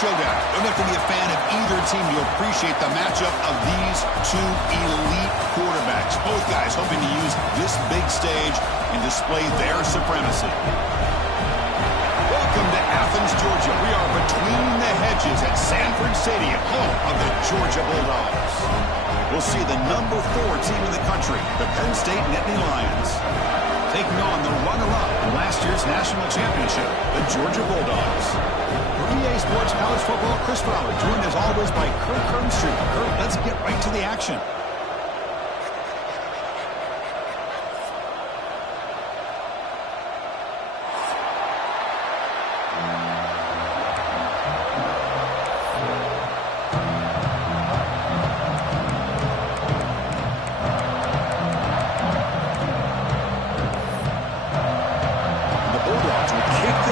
showdown. Don't have to be a fan of either team to appreciate the matchup of these two elite quarterbacks. Both guys hoping to use this big stage and display their supremacy. Welcome to Athens, Georgia. We are between the hedges at Sanford Stadium, home of the Georgia Bulldogs. We'll see the number 4 team in the country, the Penn State Nittany Lions, taking on the runner-up in last year's national championship, the Georgia Bulldogs. For EA Sports College Football, Chris Fowler, joined as always by Kurt Kernstreet. Kurt, let's get right to the action.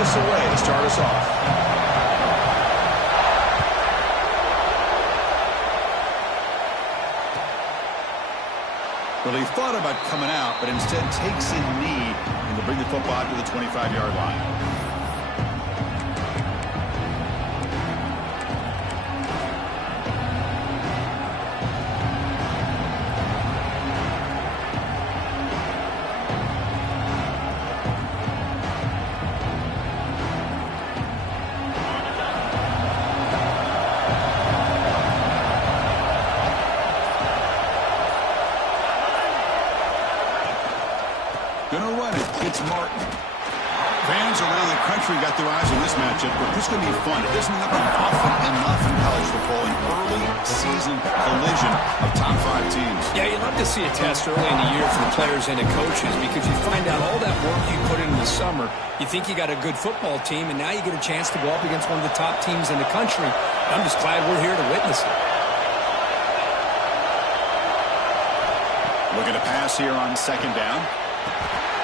Away to start us off. Well, he thought about coming out, but instead takes a knee and to bring the football to the 25-yard line. Gonna run it. It's Martin. Fans around the country got their eyes on this matchup, but this is going to be fun. It doesn't happen often enough in college football, an early season collision of top 5 teams. Yeah, you'd love to see a test early in the year for the players and the coaches because you find out all that work you put in the summer. You think you got a good football team, and now you get a chance to go up against one of the top teams in the country. I'm just glad we're here to witness it. Looking to pass here on 2nd down.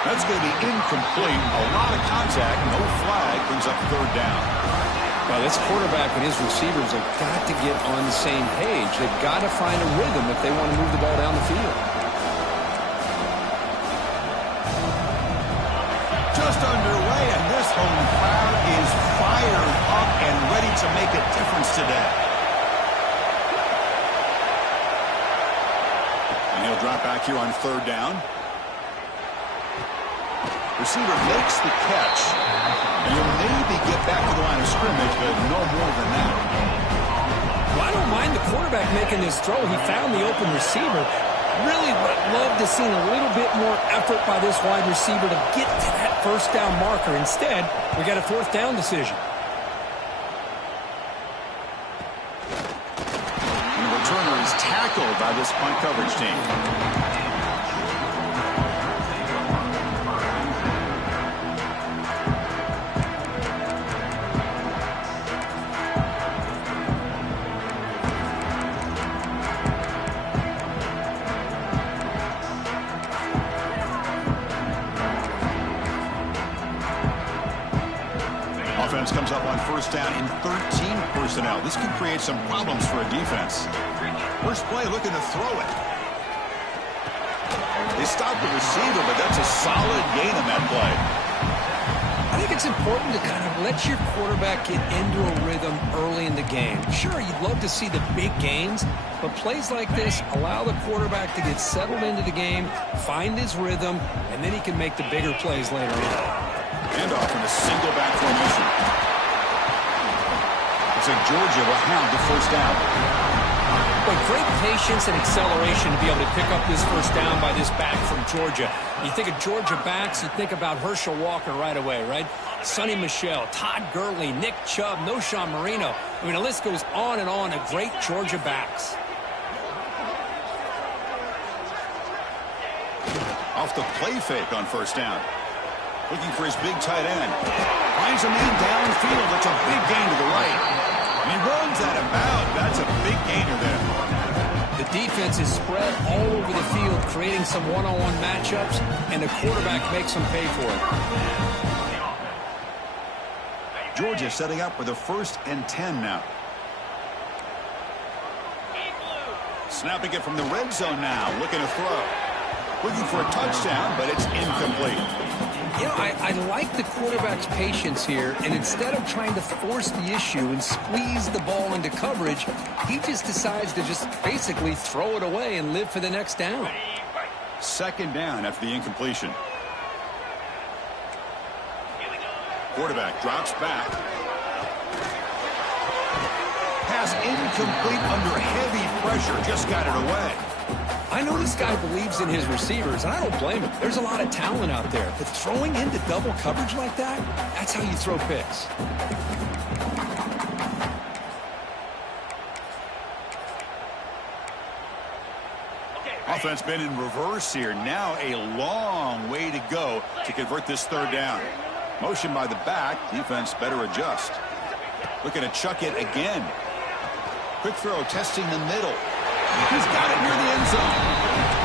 That's going to be incomplete. A lot of contact. No flag. Brings up 3rd down. Well, this quarterback and his receivers have got to get on the same page. They've got to find a rhythm if they want to move the ball down the field. Just underway, and this home crowd is fired up and ready to make a difference today. And he'll drop back here on 3rd down. Receiver makes the catch, and he'll maybe get back to the line of scrimmage, but no more than that. Well, I don't mind the quarterback making this throw. He found the open receiver. Really would love to see a little bit more effort by this wide receiver to get to that 1st down marker. Instead, we got a 4th down decision. And the returner is tackled by this punt coverage team. Offense comes up on 1st down in 13 personnel. This can create some problems for a defense. First play looking to throw it. They stopped the receiver, but that's a solid gain on that play. I think it's important to kind of let your quarterback get into a rhythm early in the game. Sure, you'd love to see the big gains, but plays like this allow the quarterback to get settled into the game, find his rhythm, and then he can make the bigger plays later on. Handoff in a single back formation. Looks like Georgia will have the 1st down. But great patience and acceleration to be able to pick up this 1st down by this back from Georgia. You think of Georgia backs, you think about Herschel Walker right away, right? Sonny Michel, Todd Gurley, Nick Chubb, Noshawn Marino. I mean, the list goes on and on of great Georgia backs. Off the play fake on 1st down. Looking for his big tight end. Finds a man downfield. That's a big gain to the right. And he runs that about. That's a big gainer there. The defense is spread all over the field, creating some one-on-one matchups, and the quarterback makes them pay for it. Georgia setting up with a 1st and 10 now. Snapping it from the red zone now. Looking to throw. Looking for a touchdown, but it's incomplete. You know, I like the quarterback's patience here, and instead of trying to force the issue and squeeze the ball into coverage, he just decides to just basically throw it away and live for the next down. Second down after the incompletion. Quarterback drops back. Pass incomplete under heavy pressure. Just got it away. I know this guy believes in his receivers, and I don't blame him. There's a lot of talent out there. But throwing into double coverage like that, that's how you throw picks. Offense been in reverse here. Now a long way to go to convert this third down. Motion by the back. Defense better adjust. Looking to chuck it again. Quick throw, testing the middle. He's got it near the end zone.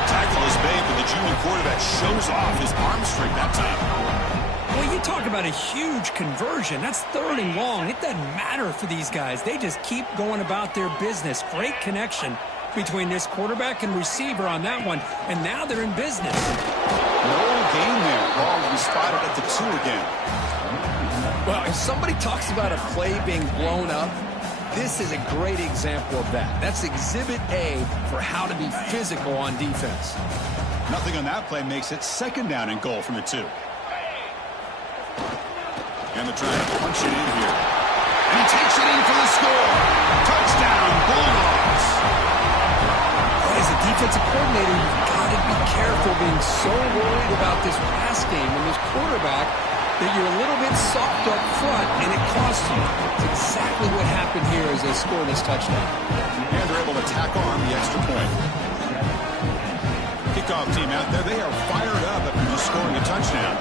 Tackle is made, but the junior quarterback shows off his arm strength that time. Well, you talk about a huge conversion. That's third and long. It doesn't matter for these guys. They just keep going about their business. Great connection between this quarterback and receiver on that one, and now they're in business. No gain there. Ball will be spotted at the 2 again. Well, if somebody talks about a play being blown up, this is a great example of that. That's exhibit A for how to be physical on defense. Nothing on that play makes it second down and goal from the 2. And they're trying to punch it in here. And he takes it in for the score. Touchdown, Bulldogs. As a defensive coordinator, you've got to be careful being so worried about this pass game and this quarterback that you're a little bit soft up front, and it costs you. It's exactly what happened here as they score this touchdown. And they're able to tack on the extra point. Kickoff team out there, they are fired up after just scoring a touchdown.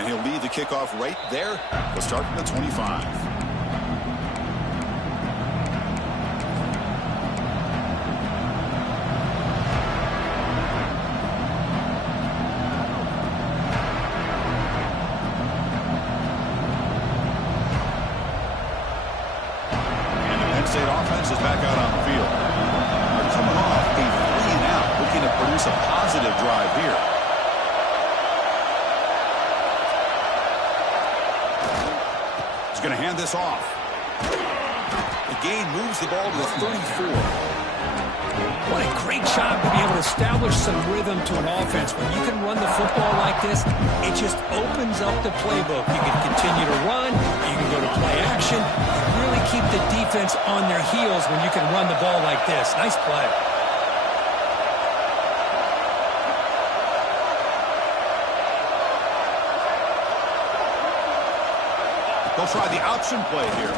And he'll lead the kickoff right there. We'll start from the 25. State offense is back out on the field. They're coming off a 3-and-out, looking to produce a positive drive here. He's going to hand this off. The gain moves the ball to the 34. What a great job to be able to establish some rhythm to an offense. When you can run the football like this, it just opens up the playbook. You can continue to run. You can go to play action. You really keep the defense on their heels when you can run the ball like this. Nice play. They'll try the option play here.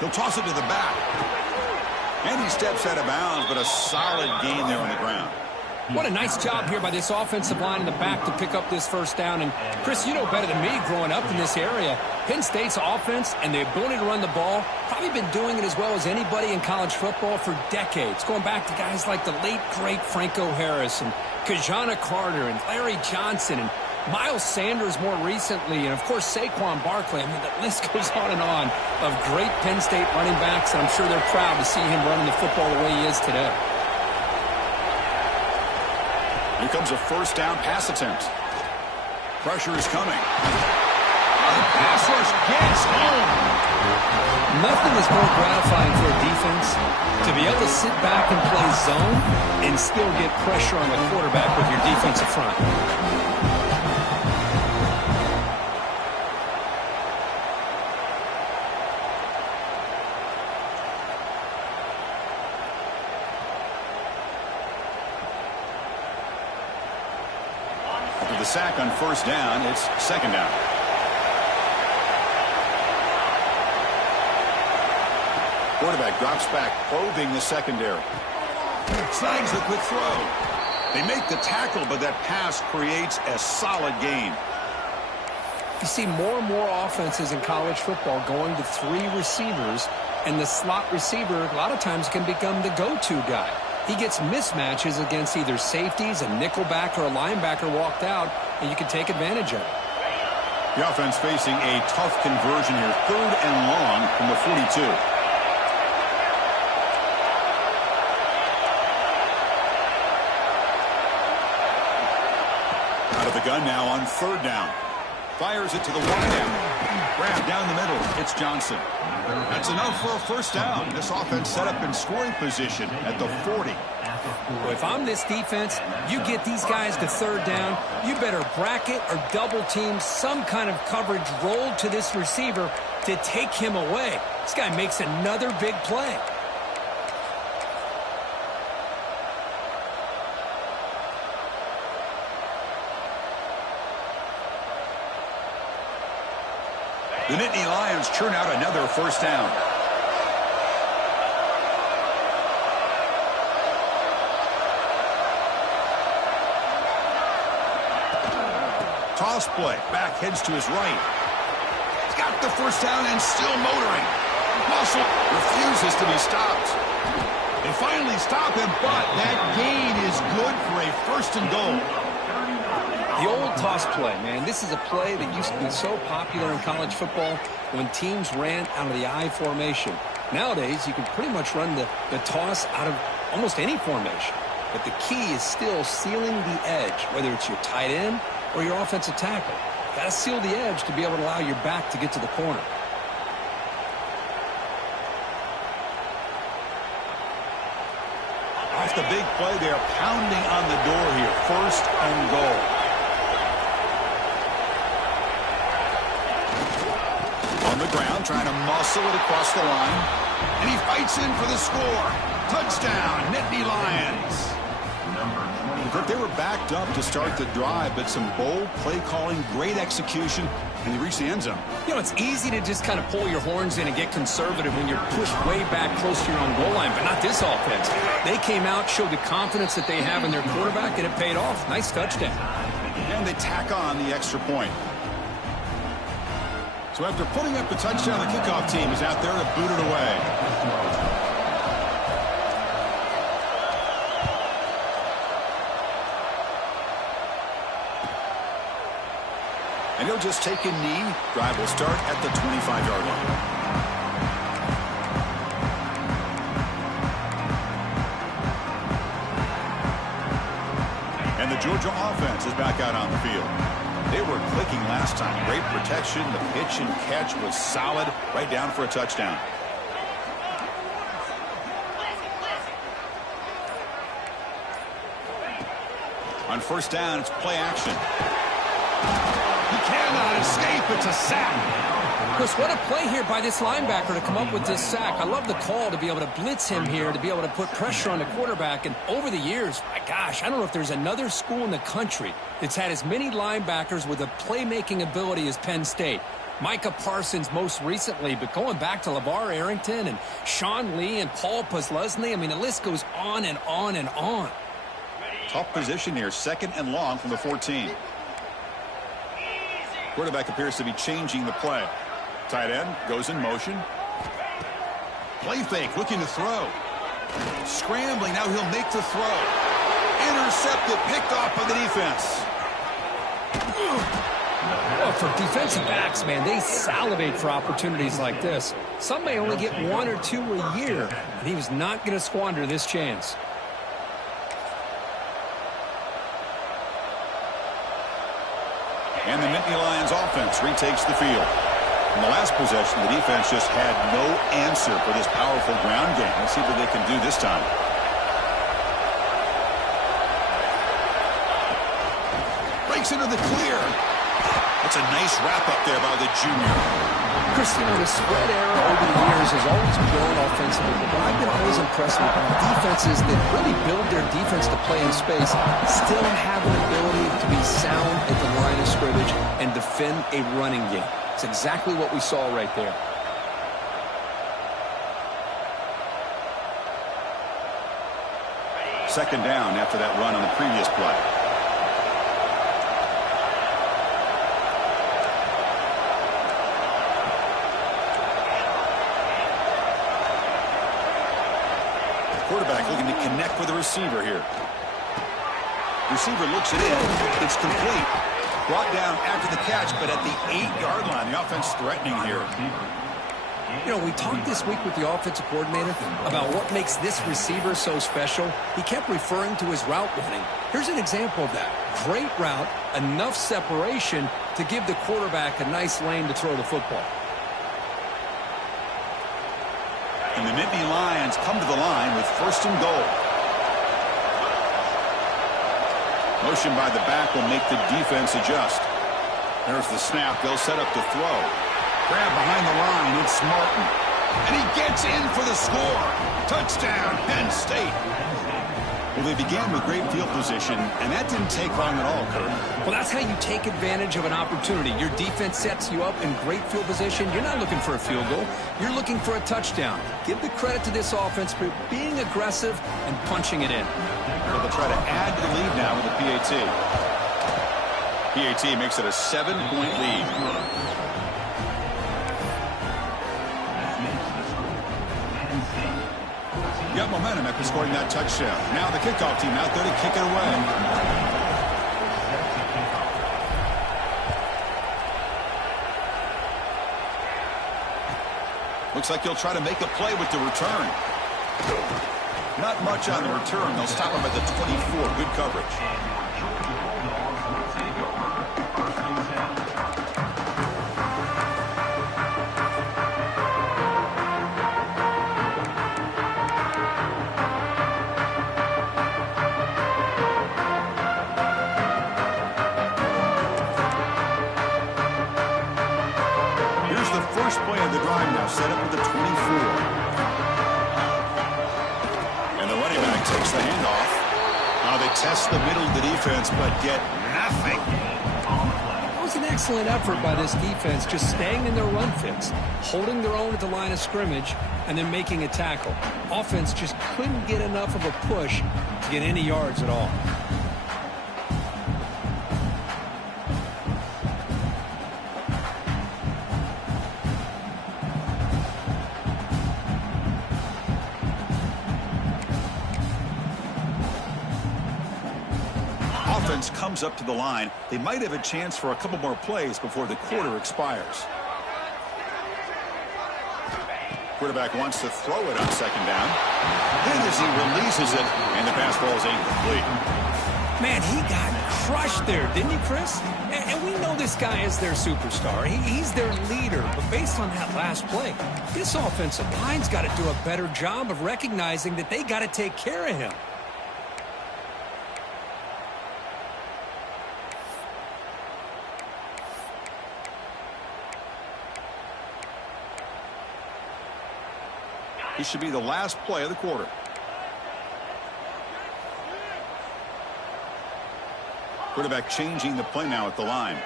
He'll toss it to the back. And he steps out of bounds, but a solid gain there on the ground. What a nice job here by this offensive line in the back to pick up this first down. And, Chris, you know better than me growing up in this area, Penn State's offense and the ability to run the ball, probably been doing it as well as anybody in college football for decades, going back to guys like the late, great Franco Harris and Kajana Carter and Larry Johnson and Miles Sanders more recently, and, of course, Saquon Barkley. I mean, the list goes on of great Penn State running backs, and I'm sure they're proud to see him running the football the way he is today. Here comes a first down pass attempt. Pressure is coming. The pass rush gets home. Nothing is more gratifying for a defense to be able to sit back and play zone and still get pressure on the quarterback with your defensive front. After the sack on first down, it's second down. Quarterback drops back, probing the secondary. Snags the quick throw. They make the tackle, but that pass creates a solid gain. You see more and more offenses in college football going to 3 receivers, and the slot receiver a lot of times can become the go-to guy. He gets mismatches against either safeties, a nickelback, or a linebacker walked out, and you can take advantage of it. The offense facing a tough conversion here, 3rd and long from the 42. gun now on 3rd down. Fires it to the wideout. Grab down the middle. It's Johnson. That's enough for a 1st down. This offense set up in scoring position at the 40. Well, if I'm this defense, you get these guys to 3rd down, you better bracket or double team some kind of coverage rolled to this receiver to take him away. This guy makes another big play. The Nittany Lions churn out another 1st down. Toss play. Back heads to his right. He's got the 1st down and still motoring. Muscle refuses to be stopped. They finally stop him, but that gain is good for a 1st and goal. The old toss play, man. This is a play that used to be so popular in college football when teams ran out of the I formation. Nowadays, you can pretty much run the toss out of almost any formation. But the key is still sealing the edge, whether it's your tight end or your offensive tackle. Got to seal the edge to be able to allow your back to get to the corner. Off the big play, they're pounding on the door here. 1st and goal. On the ground, trying to muscle it across the line. And he fights in for the score. Touchdown, Nittany Lions. They were backed up to start the drive, but some bold play calling, great execution, and they reached the end zone. You know, it's easy to just kind of pull your horns in and get conservative when you're pushed way back close to your own goal line, but not this offense. They came out, showed the confidence that they have in their quarterback, and it paid off. Nice touchdown. And they tack on the extra point. So after putting up the touchdown, the kickoff team is out there to boot it away. And he'll just take a knee. Drive will start at the 25-yard line. And the Georgia offense is back out on the field. They were clicking last time. Great protection. The pitch and catch was solid. Right down for a touchdown. On 1st down, it's play action. He cannot escape. It's a sack. Chris, what a play here by this linebacker to come up with this sack. I love the call to be able to blitz him here, to be able to put pressure on the quarterback. And over the years, my gosh, I don't know if there's another school in the country that's had as many linebackers with a playmaking ability as Penn State. Micah Parsons most recently, but going back to LeVar Arrington and Sean Lee and Paul Posluszny, I mean, the list goes on and on and on. Tough position here, 2nd and long from the 14. Quarterback appears to be changing the play. Tight end goes in motion. Play fake, looking to throw. Scrambling, now he'll make the throw. Intercepted, picked off by the defense. Well, for defensive backs, man, they salivate for opportunities like this. Some may only get 1 or 2 a year, and he was not going to squander this chance. And the Nittany Lions offense retakes the field. In the last possession, the defense just had no answer for this powerful ground game. Let's see what they can do this time. Breaks into the clear. That's a nice wrap-up there by the junior. Chris, you know, the spread era over the years has always grown offensively, but I've been always impressed with defenses that really build their defense to play in space, still have an ability to be sound at the line of scrimmage and defend a running game. It's exactly what we saw right there. Second down after that run on the previous play. Quarterback looking to connect with the receiver here. Receiver looks it in. It's complete. Brought down after the catch, but at the 8-yard line. The offense threatening here. You know, we talked this week with the offensive coordinator about what makes this receiver so special. He kept referring to his route running. Here's an example of that. Great route, enough separation to give the quarterback a nice lane to throw the football. And the Nittany Lions come to the line with 1st and goal. Motion by the back will make the defense adjust. There's the snap. They'll set up to throw. Grab behind the line. It's Martin. And he gets in for the score. Touchdown, Penn State. Well, they began with great field position, and that didn't take long at all, Kurt. Well, that's how you take advantage of an opportunity. Your defense sets you up in great field position. You're not looking for a field goal. You're looking for a touchdown. Give the credit to this offense for being aggressive and punching it in. Well, they'll try to add to the lead now with the PAT. PAT makes it a 7-point lead. Got momentum after scoring that touchdown. Now the kickoff team out there to kick it away. Looks like he'll try to make a play with the return. Not much on the return. They'll stop him at the 24. Good coverage. First play of the drive now, set up with the 24. And the running back takes the handoff. Now they test the middle of the defense, but get nothing. It was an excellent effort by this defense, just staying in their run fits, holding their own at the line of scrimmage, and then making a tackle. Offense just couldn't get enough of a push to get any yards at all. Offense comes up to the line. They might have a chance for a couple more plays before the quarter expires. Quarterback wants to throw it on 2nd down. Then as he releases it, and the pass ball is incomplete. Man, he got crushed there, didn't he, Chris? And we know this guy is their superstar. He's their leader. But based on that last play, this offensive line's got to do a better job of recognizing that they got to take care of him. This should be the last play of the quarter. Quarterback changing the play now at the line.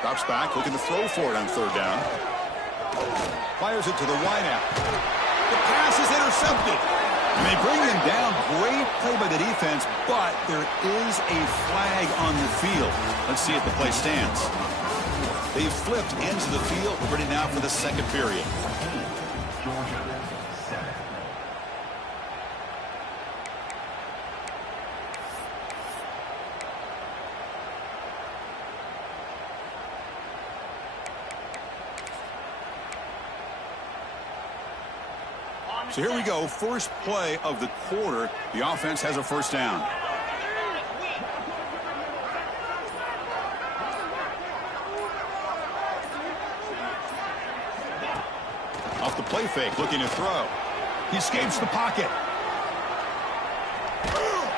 Drops back, looking to throw for it on 3rd down. Fires it to the wideout. The pass is intercepted. And they bring him down. Great play by the defense, but there is a flag on the field. Let's see if the play stands. They've flipped ends of the field. We're ready now for the 2nd period. So here we go. First play of the quarter. The offense has a 1st down. Off the play fake, looking to throw. He escapes the pocket.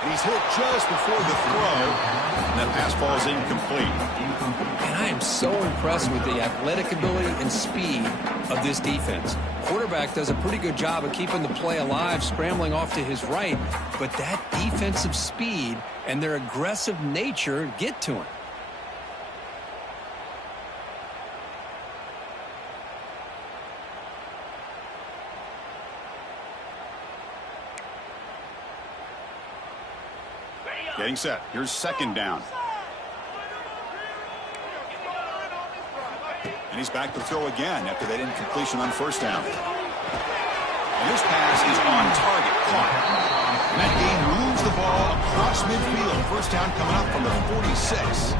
And he's hit just before the throw. And that pass ball is incomplete. And I am so impressed with the athletic ability and speed of this defense. Quarterback does a pretty good job of keeping the play alive, scrambling off to his right. But that defensive speed and their aggressive nature get to him. Getting set. Here's 2nd down. And he's back to throw again after that incompletion on 1st down. And this pass is on target. Caught. And that game moves the ball across midfield. 1st down coming up from the 46.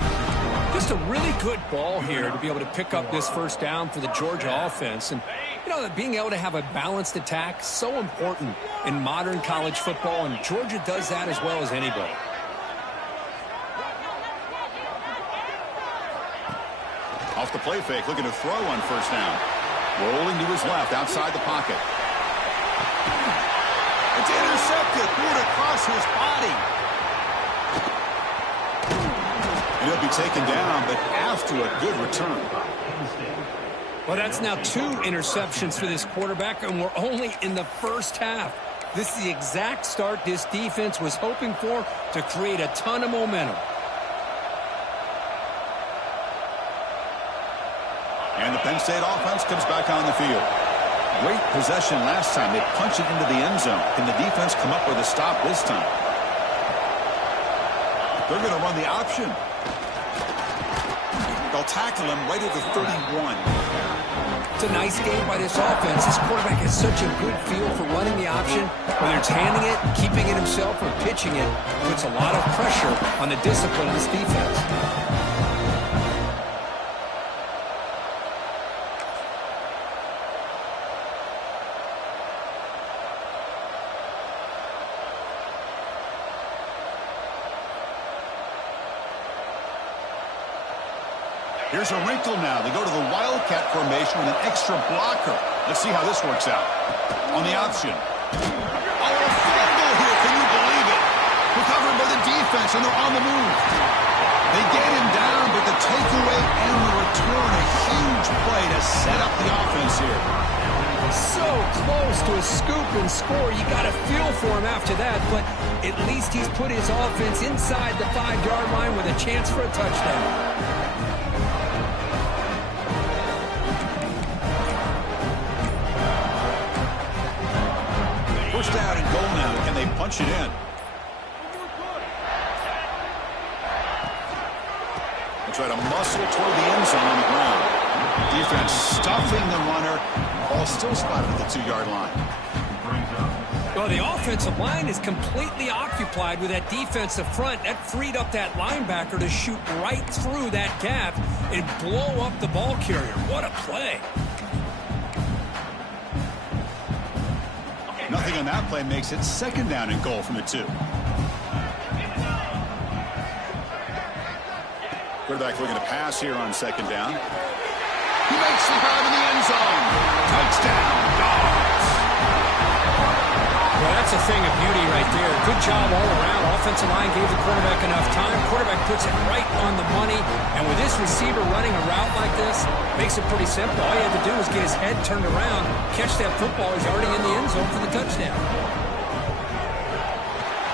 Just a really good ball here to be able to pick up this 1st down for the Georgia offense. And You know, that being able to have a balanced attack, so important in modern college football, and Georgia does that as well as anybody. Off the play fake, looking to throw on first down. Rolling to his left, outside the pocket. It's intercepted, threw it across his body. And he'll be taken down, but after a good return. Well, that's now 2 interceptions for this quarterback, and we're only in the first half. This is the exact start this defense was hoping for to create a ton of momentum. And the Penn State offense comes back on the field. Great possession last time. They punched it into the end zone. Can the defense come up with a stop this time? They're going to run the option. They'll tackle him right at the 31. It's a nice game by this offense. This quarterback has such a good feel for running the option. Whether it's handing it, keeping it himself, or pitching it, puts a lot of pressure on the discipline of this defense. Here's a wrinkle now. They go to the Wildcat formation with an extra blocker. Let's see how this works out. On the option. Oh, a fumble here. Can you believe it? Recovered by the defense, and they're on the move. They get him down, but the takeaway and the return, a huge play to set up the offense here. So close to a scoop and score. You got to feel for him after that, but at least he's put his offense inside the 5-yard line with a chance for a touchdown. First down and goal now. Can they punch it in? They try to muscle toward the end zone on the ground. Defense stuffing the runner. Ball still spotted at the 2-yard line. Well, the offensive line is completely occupied with that defensive front. That freed up that linebacker to shoot right through that gap and blow up the ball carrier. What a play. Nothing on that play makes it second down and goal from the 2. Quarterback looking to pass here on second down. He makes the grab in the end zone. Touchdown, Dogs. Well, that's a thing of beauty right there. Good job all around. Offensive line gave the quarterback enough time. Quarterback puts it right on the money. And with this receiver running a route like this, makes it pretty simple. All you had to do was get his head turned around, catch that football. He's already in the end zone for the touchdown.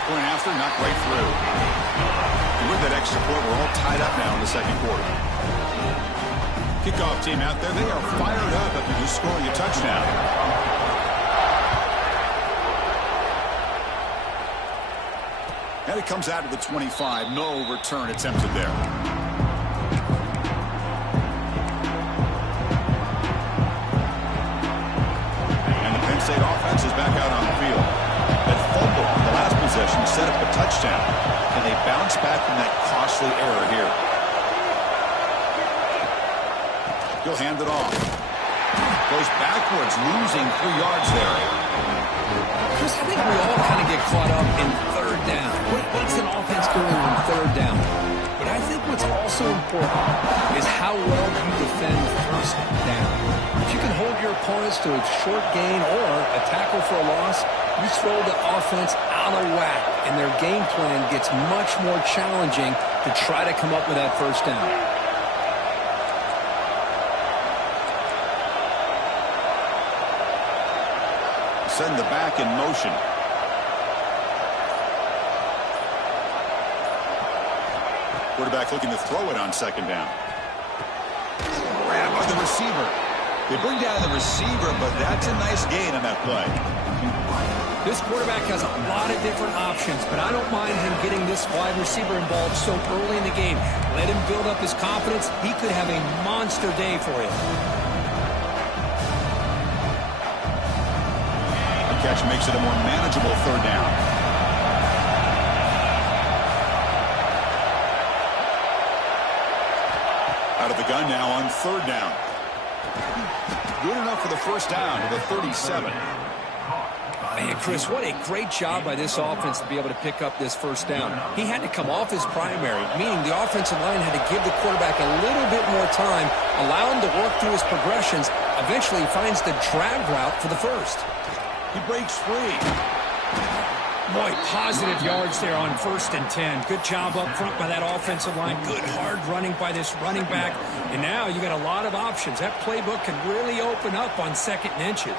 Going after, not right through. And with that extra point, we're all tied up now in the second quarter. Kickoff team out there. They are fired up after just scoring a touchdown. And it comes out to the 25. No return attempted there. And the Penn State offense is back out on the field. That fumble on the last possession set up a touchdown. And they bounce back from that costly error here. He'll hand it off. Goes backwards, losing 3 yards there. Chris, I think we all kind of get caught up in third down. What's an offense doing on third down? But I think what's also important is how well you defend first down. If you can hold your opponents to a short gain or a tackle for a loss, you throw the offense out of whack, and their game plan gets much more challenging to try to come up with that first down. Send the back in motion. Quarterback looking to throw it on second down. Grabbed by the receiver. They bring down the receiver, but that's a nice gain on that play. This quarterback has a lot of different options, but I don't mind him getting this wide receiver involved so early in the game. Let him build up his confidence. He could have a monster day for you. Catch makes it a more manageable third down. Out of the gun now on third down. Good enough for the first down to the 37. Man, Chris, what a great job by this offense to be able to pick up this first down. He had to come off his primary, meaning the offensive line had to give the quarterback a little bit more time, allow him to work through his progressions. Eventually, he finds the drag route for the first. He breaks free. Boy, positive yards there on 1st and 10. Good job up front by that offensive line. Good hard running by this running back. And now you got a lot of options. That playbook can really open up on 2nd and inches.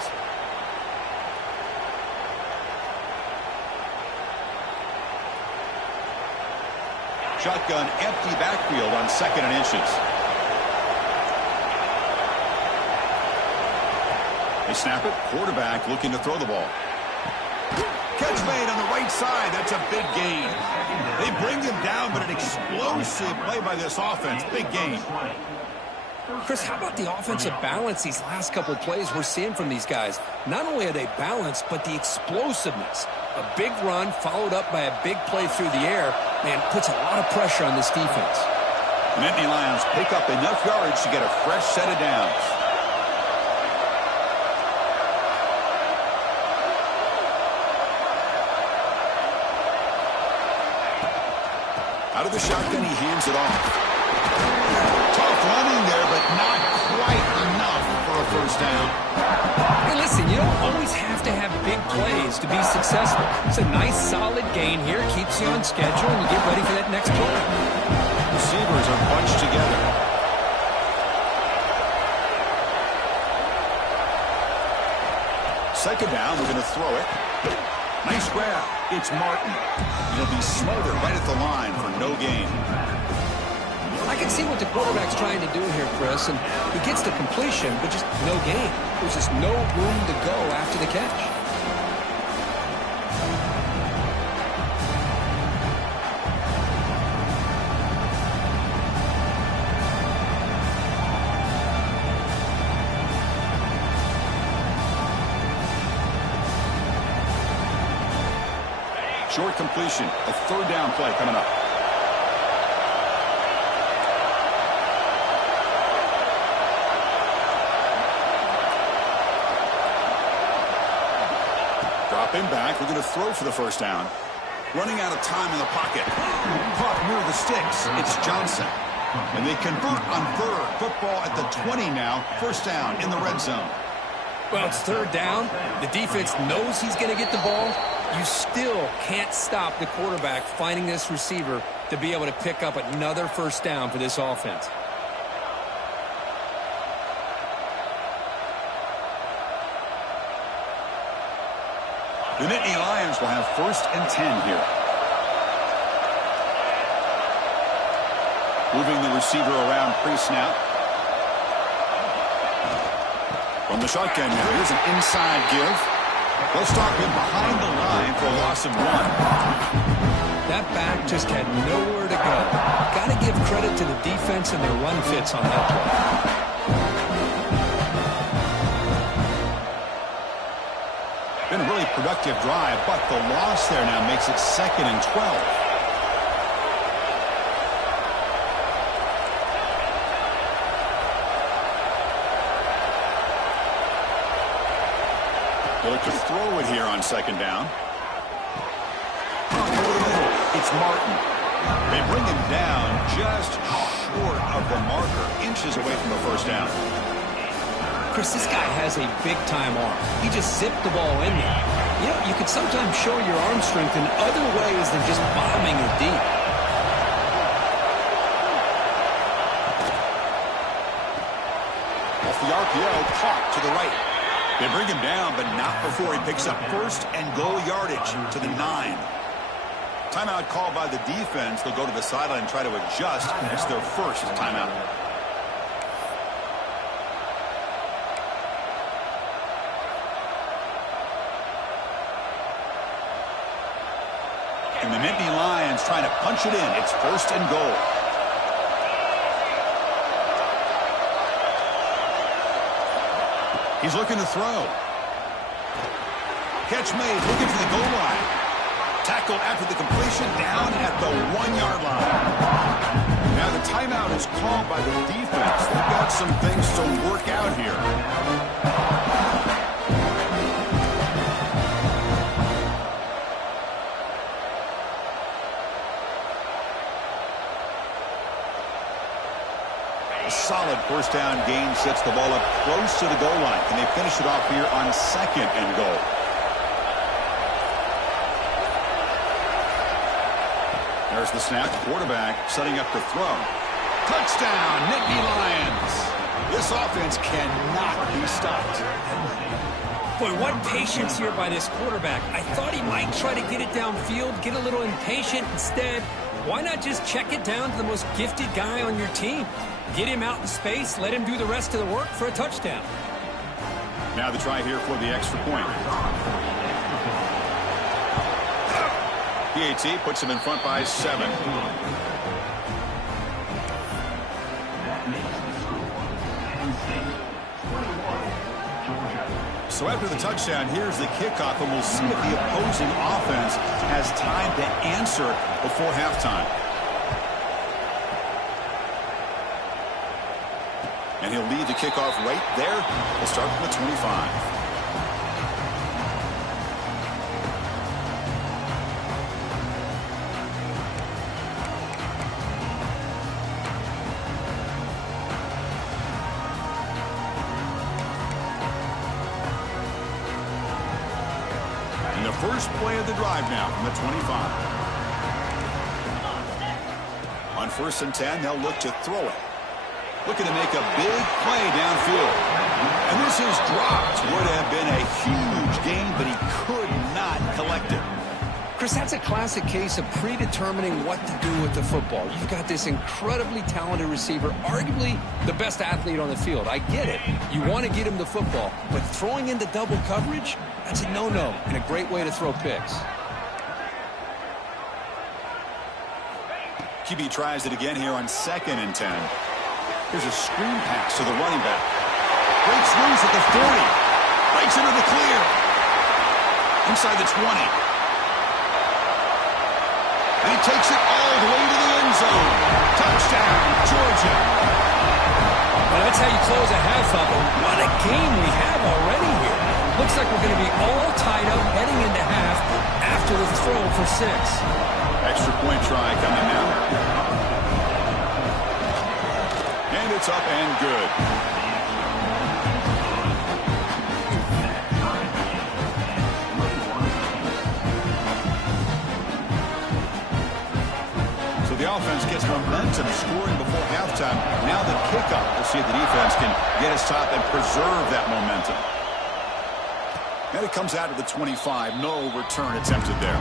Shotgun empty backfield on 2nd and inches. They snap it. Quarterback looking to throw the ball. Catch made on the right side. That's a big gain. They bring him down, but an explosive play by this offense. Big gain. Chris, how about the offensive balance these last couple of plays we're seeing from these guys? Not only are they balanced, but the explosiveness. A big run followed up by a big play through the air, man, puts a lot of pressure on this defense. The Nittany Lions pick up enough yardage to get a fresh set of downs. Out of the shotgun, he hands it off. Tough running there, but not quite enough for a first down. Hey, listen, you don't always have to have big plays to be successful. It's a nice, solid gain here. Keeps you on schedule, and you get ready for that next play. Receivers are bunched together. Second down, we're going to throw it. Nice grab. It's Martin. He'll be smothered right at the line for no gain. I can see what the quarterback's trying to do here, Chris, and he gets the completion, but just no gain. There's just no room to go after the catch. Short completion, a 3rd down play coming up. Dropping back, we're going to throw for the first down. Running out of time in the pocket. Caught near the sticks, it's Johnson. And they convert on 3rd. Football at the 20 now, first down in the red zone. Well, it's 3rd down. The defense knows he's going to get the ball. You still can't stop the quarterback finding this receiver to be able to pick up another first down for this offense. The Nittany Lions will have 1st and 10 here. Moving the receiver around pre-snap. From the shotgun now, here's an inside give. They'll stop him behind the line for a loss of 1. That back just had nowhere to go. Got to give credit to the defense and their run fits on that play. Been a really productive drive, but the loss there now makes it 2nd and 12. They look to throw it here on 2nd down. Over the middle, it's Martin. They bring him down just short of the marker, inches away from the first down. Chris, this guy has a big-time arm. He just zipped the ball in there. You know, you could sometimes show your arm strength in other ways than just bombing it deep. Off the RPO, caught to the right. They bring him down, but not before he picks up 1st and goal yardage to the 9. Timeout called by the defense. They'll go to the sideline and try to adjust. It's their first timeout. And the Nittany Lions trying to punch it in. It's 1st and goal. He's looking to throw. Catch made, looking for the goal line. Tackled after the completion, down at the 1-yard line. Now the timeout was called by the defense. They've got some things to work out here. A solid first down gain sets the ball up close to the goal line. Can they finish it off here on 2nd and goal? There's the snap. Quarterback setting up to throw. Touchdown, Nittany Lions. This offense cannot be stopped. Boy, what patience here by this quarterback. I thought he might try to get it downfield, get a little impatient. Instead, why not just check it down to the most gifted guy on your team? Get him out in space, let him do the rest of the work for a touchdown. Now the try here for the extra point. PAT puts him in front by 7. So after the touchdown, here's the kickoff, and we'll see if the opposing offense has time to answer before halftime. And he'll lead the kickoff right there. We'll start from the 25. First play of the drive now from the 25. On 1st and 10, they'll look to throw it. Looking to make a big play downfield. And this is dropped. Would have been a huge gain, but he could not collect it. Chris, that's a classic case of predetermining what to do with the football. You've got this incredibly talented receiver, arguably the best athlete on the field. I get it. You want to get him the football, but throwing into double coverage, that's a no-no and a great way to throw picks. QB tries it again here on 2nd and 10. Here's a screen pass to the running back. Breaks loose at the 40. Breaks into the clear. Inside the 20. And he takes it all the way to the end zone. Touchdown, Georgia. Well, that's how you close a half of it. What a game we have already here. Looks like we're going to be all tied up heading into half after the throw for 6. Extra point try coming now. And it's up and good. The offense gets momentum scoring before halftime. Now the kickoff. We'll see if the defense can get his top and preserve that momentum. And it comes out of the 25. No return attempted there.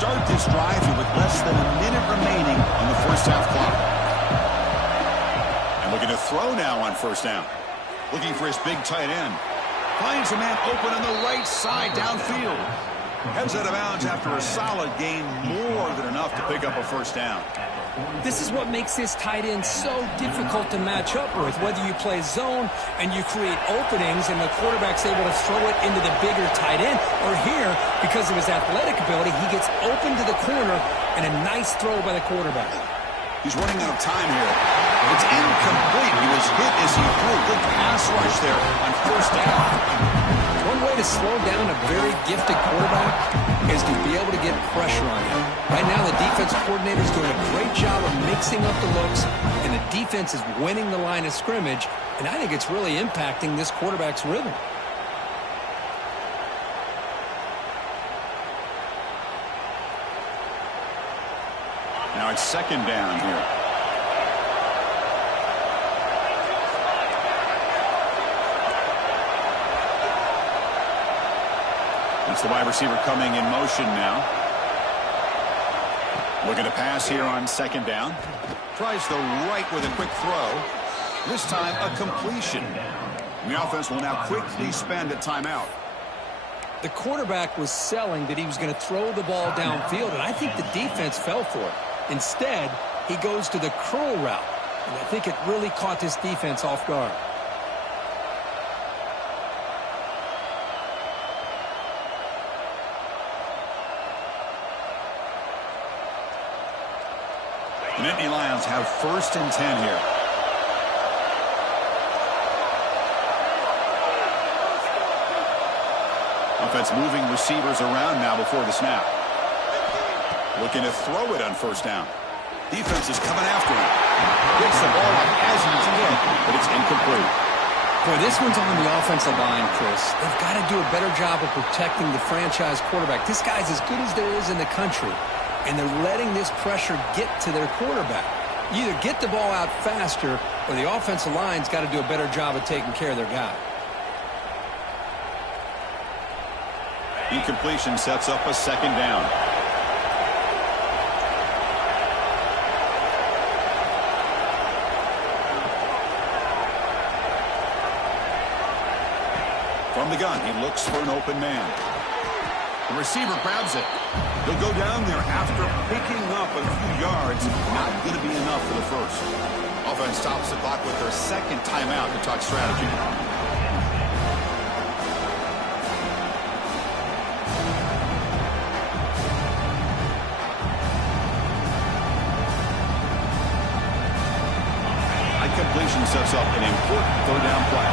Start this drive here with less than a minute remaining on the first half clock. And looking to throw now on 1st down. Looking for his big tight end. Finds a man open on the right side downfield. Heads out of bounds after a solid gain, more than enough to pick up a 1st down. This is what makes this tight end so difficult to match up with. Whether you play zone and you create openings and the quarterback's able to throw it into the bigger tight end, or here, because of his athletic ability, he gets open to the corner and a nice throw by the quarterback. He's running out of time here. It's incomplete. He was hit as he threw. Good pass rush there on 1st down. One way to slow down a very gifted quarterback is to be able to get pressure on him. Right now, the defense coordinator is doing a great job of mixing up the looks, and the defense is winning the line of scrimmage, and I think it's really impacting this quarterback's rhythm. Now it's 2nd down here. It's the wide receiver coming in motion now. Looking to pass here on 2nd down. Tries the right with a quick throw. This time a completion. The offense will now quickly spend a timeout. The quarterback was selling that he was going to throw the ball downfield, and I think the defense fell for it. Instead, he goes to the curl route, and I think it really caught this defense off guard. The Nittany Lions have 1st and 10 here. Offense moving receivers around now before the snap. Looking to throw it on 1st down. Defense is coming after him. Gets the ball up as he's in, but it's incomplete. Boy, this one's on the offensive line, Chris. They've got to do a better job of protecting the franchise quarterback. This guy's as good as there is in the country, and they're letting this pressure get to their quarterback. You either get the ball out faster, or the offensive line's got to do a better job of taking care of their guy. Incompletion sets up a 2nd down. From the gun, he looks for an open man. The receiver grabs it. He'll go down there after picking up a few yards. Not going to be enough for the 1st. Offense stops the clock with their 2nd timeout to talk strategy. Completion sets up an important 3rd down play.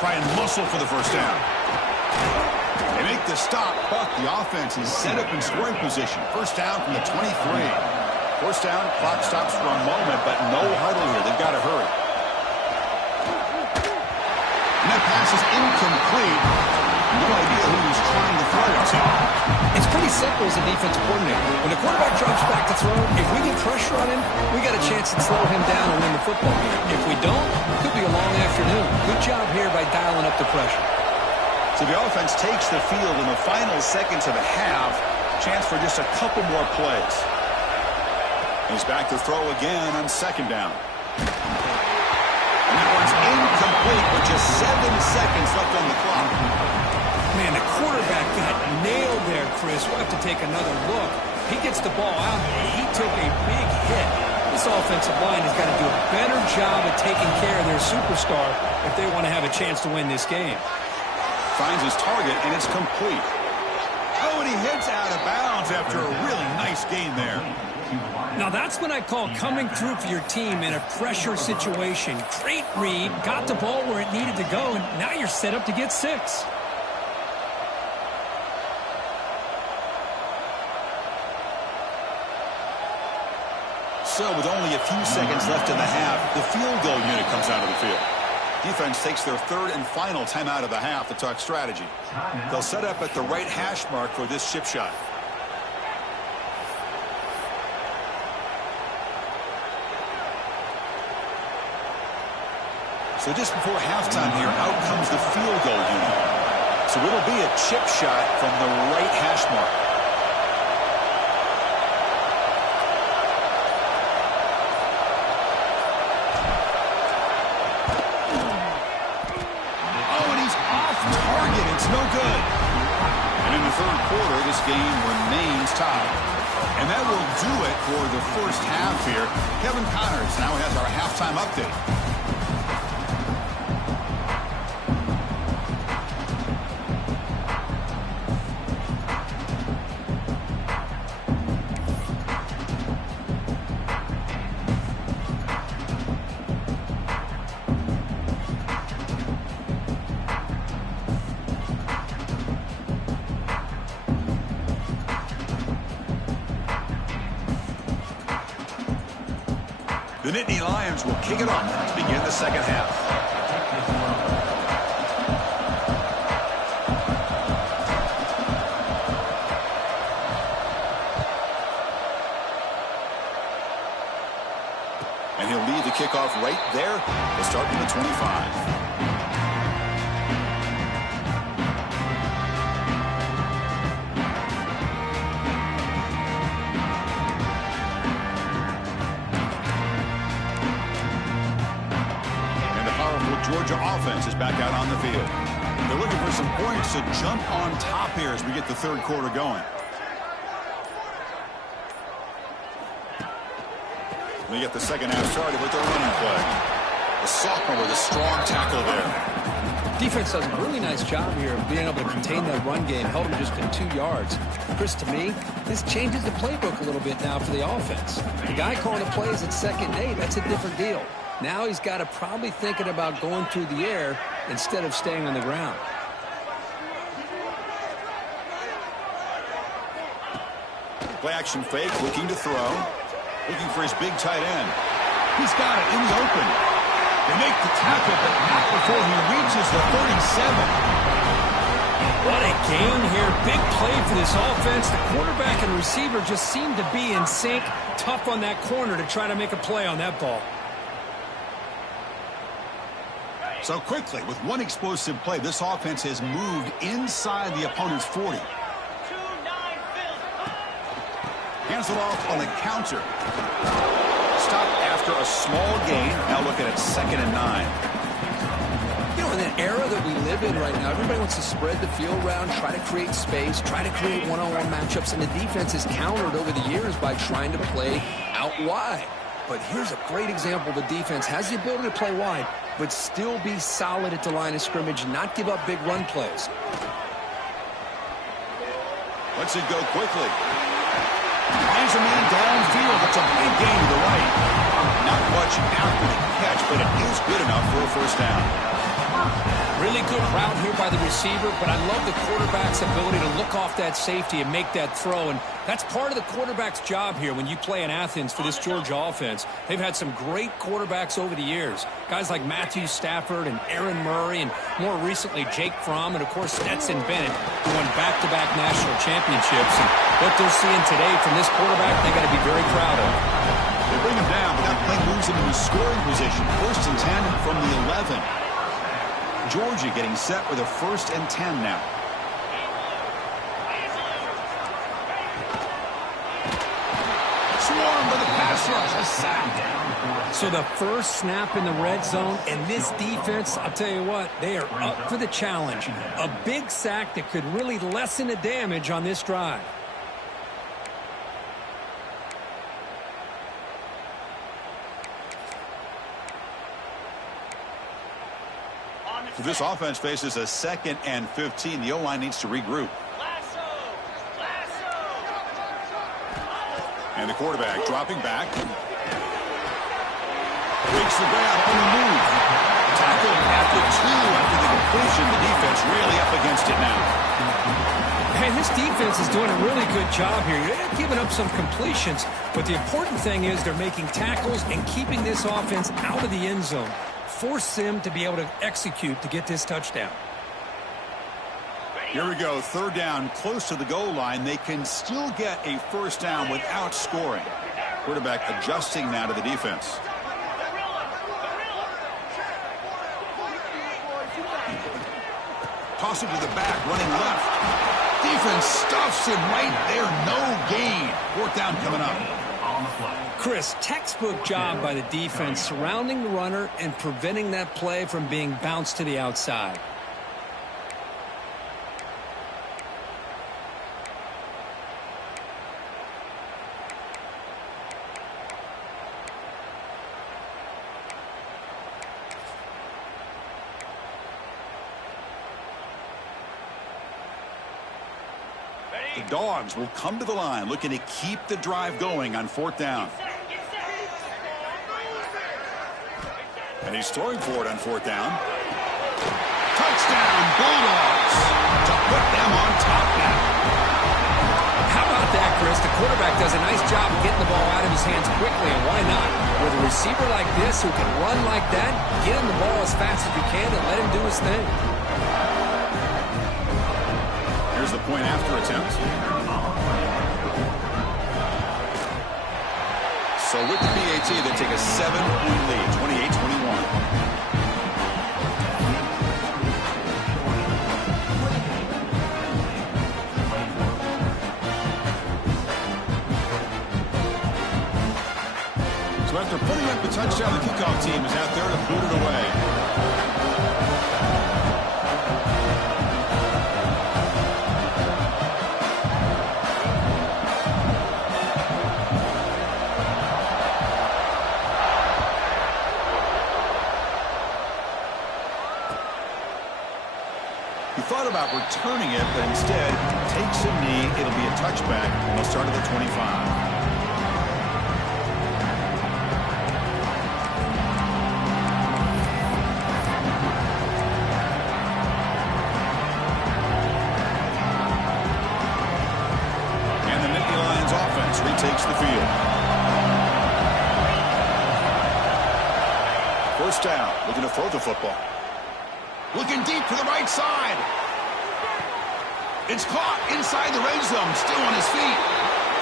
Try and muscle for the 1st down. They make the stop, but the offense is set up in scoring position. 1st down from the 23. 1st down, clock stops for a moment, but no huddle here. They've got to hurry. And that pass is incomplete. No idea who he's trying to throw it to. It's pretty simple as a defensive coordinator. When the quarterback drops back to throw, if we get pressure on him, we got a chance to slow him down and win the football game. If we don't, it could be a long afternoon. Good job here by dialing up the pressure. So the offense takes the field in the final seconds of the half. Chance for just a couple more plays. He's back to throw again on 2nd down. And that one's incomplete with just 7 seconds left on the clock. Man, the quarterback got nailed there, Chris. We'll have to take another look. He gets the ball out. He took a big hit. This offensive line has got to do a better job of taking care of their superstar if they want to have a chance to win this game. Finds his target, and it's complete. Oh, and he heads out of bounds after a really nice gain there. Now, that's what I call coming through for your team in a pressure situation. Great read, got the ball where it needed to go, and now you're set up to get 6. So with only a few seconds left in the half, the field goal unit comes out of the field. Defense takes their 3rd and final timeout of the half to talk strategy. They'll set up at the right hash mark for this chip shot. So just before halftime here, out comes the field goal unit. So it'll be a chip shot from the right hash mark. It's no good. And in the 3rd quarter, this game remains tied. And that will do it for the 1st half here. Kevin Connors now has our halftime update. The Nittany Lions will kick it off to begin the 2nd half. And he'll lead the kickoff right there. He'll start from the 25. Georgia offense is back out on the field. They're looking for some points to jump on top here as we get the third quarter going. We get the second half started with their running play. The sophomore with a strong tackle there. Defense does a really nice job here of being able to contain that run game. Held him just in 2 yards. Chris, to me, this changes the playbook a little bit now for the offense. The guy calling the plays at 2nd and 8, that's a different deal. Now he's got to probably thinking about going through the air instead of staying on the ground. Play action fake, looking to throw. Looking for his big tight end. He's got it in the open. They make the tackle, but not before he reaches the 37. What a gain here. Big play for this offense. The quarterback and receiver just seem to be in sync. Tough on that corner to try to make a play on that ball. So quickly, with one explosive play, this offense has moved inside the opponent's 40. Hands it off on the counter. Stop after a small gain. Now looking at 2nd and 9. You know, in an era that we live in right now, everybody wants to spread the field around, try to create space, try to create one-on-one matchups, and the defense is countered over the years by trying to play out wide. But here's a great example. The defense has the ability to play wide, but still be solid at the line of scrimmage, not give up big run plays. Lets it go quickly. Finds a man downfield. That's a big gain to the right. Not much after the catch, but it is good enough for a first down. Really good route here by the receiver, but I love the quarterback's ability to look off that safety and make that throw. And that's part of the quarterback's job here when you play in Athens for this Georgia offense. They've had some great quarterbacks over the years. Guys like Matthew Stafford and Aaron Murray, and more recently Jake Fromm, and of course Stetson Bennett, who won back-to-back national championships. And what they're seeing today from this quarterback, they got to be very proud of. They bring him down, but that play moves him into scoring position. 1st and 10 from the 11. Georgia getting set with a 1st and 10 now. Swarmed by the pass rush. A sack. So the first snap in the red zone, and this defense, I'll tell you what, they are up for the challenge. A big sack that could really lessen the damage on this drive. So this offense faces a 2nd and 15. The O-line needs to regroup. And the quarterback dropping back. Breaks the grab on the move. Tackled at the 2 after the completion. The defense really up against it now. Hey, this defense is doing a really good job here. They're giving up some completions, but the important thing is they're making tackles and keeping this offense out of the end zone. Force them to be able to execute to get this touchdown. Here we go. 3rd down, close to the goal line. They can still get a first down without scoring. Quarterback adjusting now to the defense. Toss it to the back, running left. Defense stuffs him right there. No gain. 4th down coming up. Chris, textbook job by the defense surrounding the runner and preventing that play from being bounced to the outside. The Dogs will come to the line looking to keep the drive going on 4th down. And he's throwing for it on 4th down. Touchdown, Bulldogs, to put them on top now. How about that, Chris? The quarterback does a nice job of getting the ball out of his hands quickly, and why not? With a receiver like this who can run like that, get him the ball as fast as you can and let him do his thing. Here's the point after attempt. So with the PAT, they take a 7-point lead, 28-21. So after putting up the touchdown, the kickoff team is out there to boot it away. He thought about returning it, but instead takes a knee. It'll be a touchback, and they'll start at the 25. Retakes the field. First down, looking to throw the football. Looking deep to the right side. It's caught inside the red zone, still on his feet.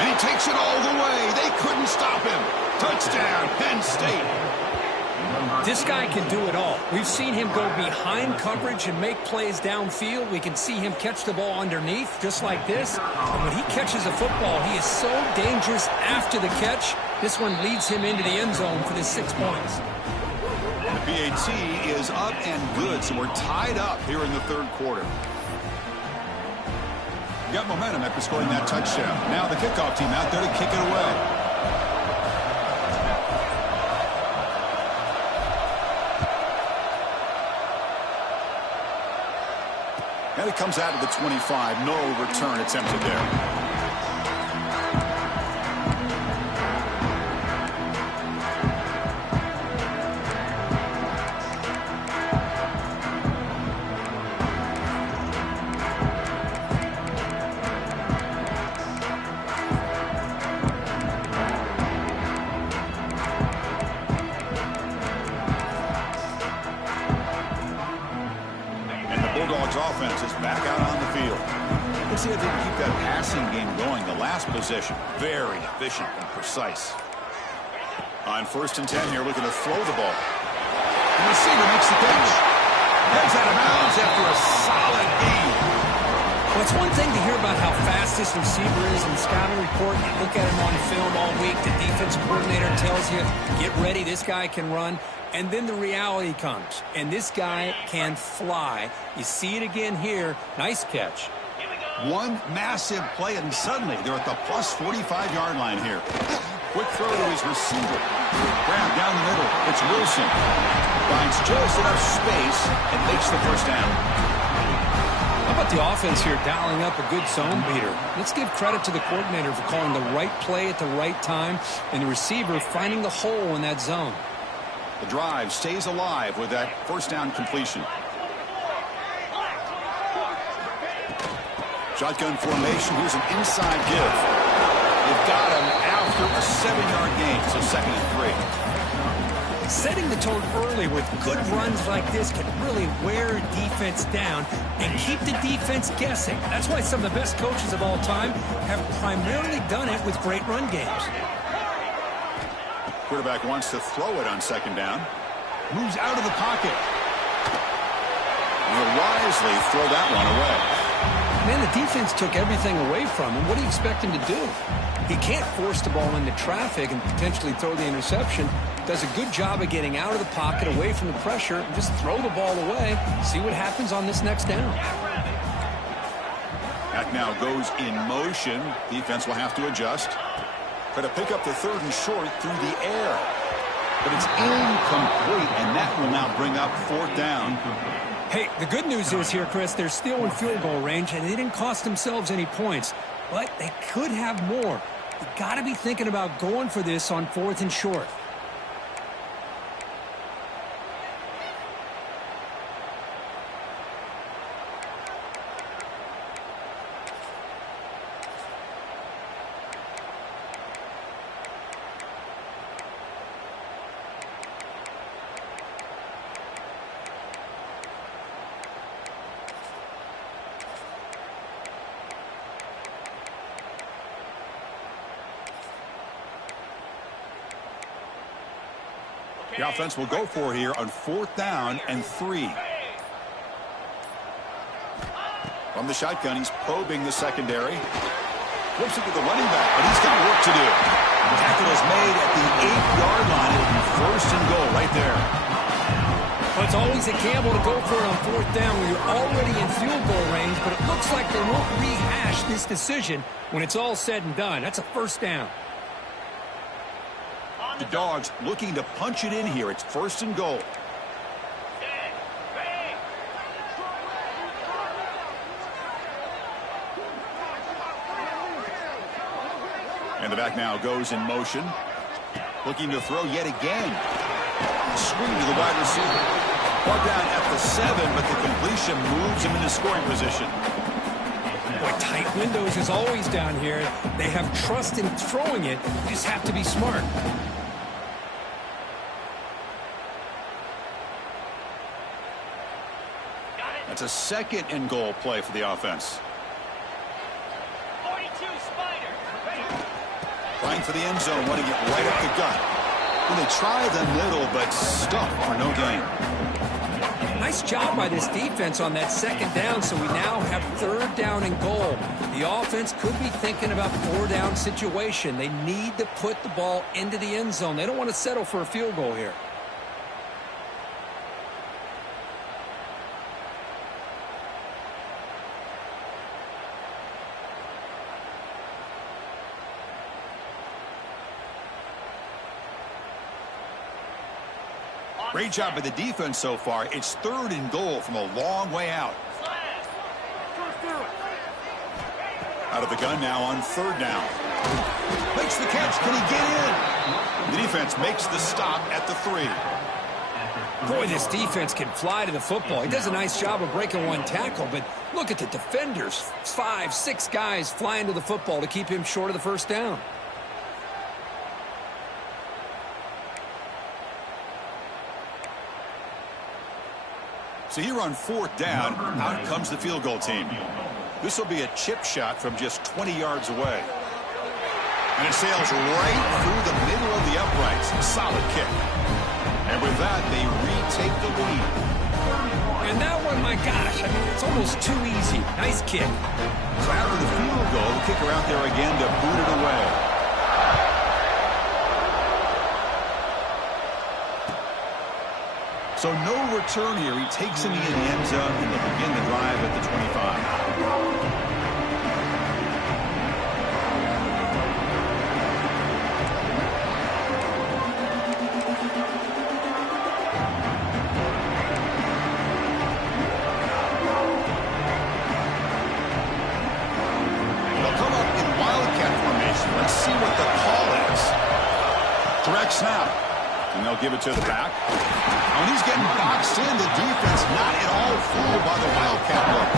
And he takes it all the way. They couldn't stop him. Touchdown, Penn State. This guy can do it all. We've seen him go behind coverage and make plays downfield. We can see him catch the ball underneath, just like this. And when he catches a football, he is so dangerous after the catch. This one leads him into the end zone for the 6 points. The PAT is up and good, so we're tied up here in the third quarter. Got momentum after scoring that touchdown. Now the kickoff team out there to kick it away. And it comes out of the 25. No return attempted there. Offense is back out on the field. Let's see if they can keep that passing game going. The last possession, very efficient and precise. On 1st and 10 here, looking to throw the ball. The receiver makes the catch. Heads out of bounds after a solid game. Well, it's one thing to hear about how fast this receiver is in the scouting report. You look at him on film all week. The defensive coordinator tells you, get ready, this guy can run. And then the reality comes, and this guy can fly. You see it again here. Nice catch. One massive play, and suddenly they're at the plus 45-yard line here. Quick throw to his receiver. Grab down the middle. It's Wilson. Finds just enough space and makes the first down. How about the offense here dialing up a good zone beater? Let's give credit to the coordinator for calling the right play at the right time, and the receiver finding the hole in that zone. The drive stays alive with that first down completion. Shotgun formation. Here's an inside give. They've got him after a 7-yard gain, so 2nd and 3. Setting the tone early with good runs like this can really wear a defense down and keep the defense guessing. That's why some of the best coaches of all time have primarily done it with great run games. Quarterback wants to throw it on 2nd down. Moves out of the pocket. He'll wisely throw that one away. Man, the defense took everything away from him. What do you expect him to do? He can't force the ball into traffic and potentially throw the interception. Does a good job of getting out of the pocket, away from the pressure, and just throw the ball away. See what happens on this next down. That now goes in motion. Defense will have to adjust. Try to pick up the 3rd and short through the air. But it's incomplete, and that will now bring up 4th down. Hey, the good news is here, Chris, they're still in field goal range, and they didn't cost themselves any points. But they could have more. You got to be thinking about going for this on 4th and short. The offense will go for here on 4th down and 3. From the shotgun, he's probing the secondary. Flips it to the running back, but he's got work to do. The tackle is made at the 8-yard line. It'll be 1st and goal right there. Well, it's always a gamble to go for it on 4th down when you're already in field goal range, but it looks like they won't rehash this decision when it's all said and done. That's a 1st down. The Dogs looking to punch it in here. It's 1st and goal. And the back now goes in motion. Looking to throw yet again. Screen to the wide receiver. Brought down at the 7, but the completion moves him into scoring position. Boy, tight windows is always down here. They have trust in throwing it. You just have to be smart. That's a 2nd and goal play for the offense. 42 Spider. Trying for the end zone, wanting it right up the gut. Well, they try the middle, but stuck for no gain. Nice job by this defense on that 2nd down, so we now have 3rd down and goal. The offense could be thinking about 4-down situation. They need to put the ball into the end zone. They don't want to settle for a field goal here. Great job by the defense so far. It's 3rd and goal from a long way out. Out of the gun now on 3rd down. Makes the catch. Can he get in? The defense makes the stop at the 3. Boy, this defense can fly to the football. He does a nice job of breaking one tackle, but look at the defenders. 5, 6 guys flying to the football to keep him short of the 1st down. So here on 4th down, out comes the field goal team. This will be a chip shot from just 20 yards away. And it sails right through the middle of the uprights. Solid kick. And with that, they retake the lead. And that one, my gosh, I mean, it's almost too easy. Nice kick. So after the field goal, the kicker out there again to boot it away. So no return here. He takes him in the end zone, and they'll begin the drive at the 25. They'll come up in wildcat formation. Let's see what the call is. Direct snap. And they'll give it to the back. When he's getting boxed in, the defense not at all fooled by the wildcat look.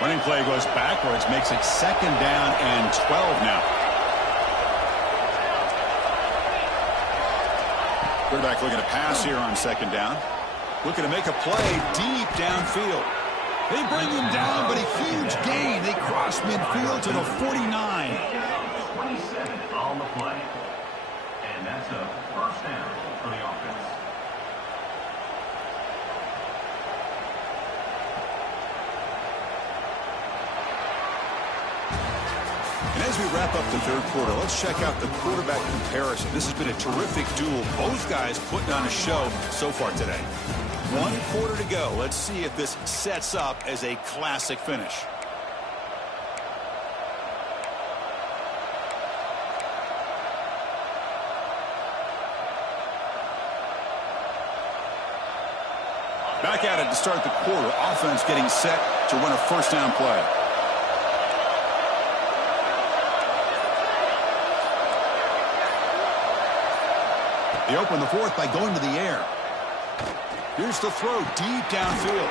Running play goes backwards, makes it 2nd down and 12 now. Quarterback looking to pass here on 2nd down. Looking to make a play deep downfield. They bring him down, but a huge gain. They cross midfield to the 49. 27 on the play. And that's a 1st down for the offense. And as we wrap up the 3rd quarter, let's check out the quarterback comparison. This has been a terrific duel. Both guys putting on a show so far today. 1 quarter to go. Let's see if this sets up as a classic finish. Back at it to start the quarter. Offense getting set to run a 1st down play. They open the 4th by going to the air. Here's the throw deep downfield.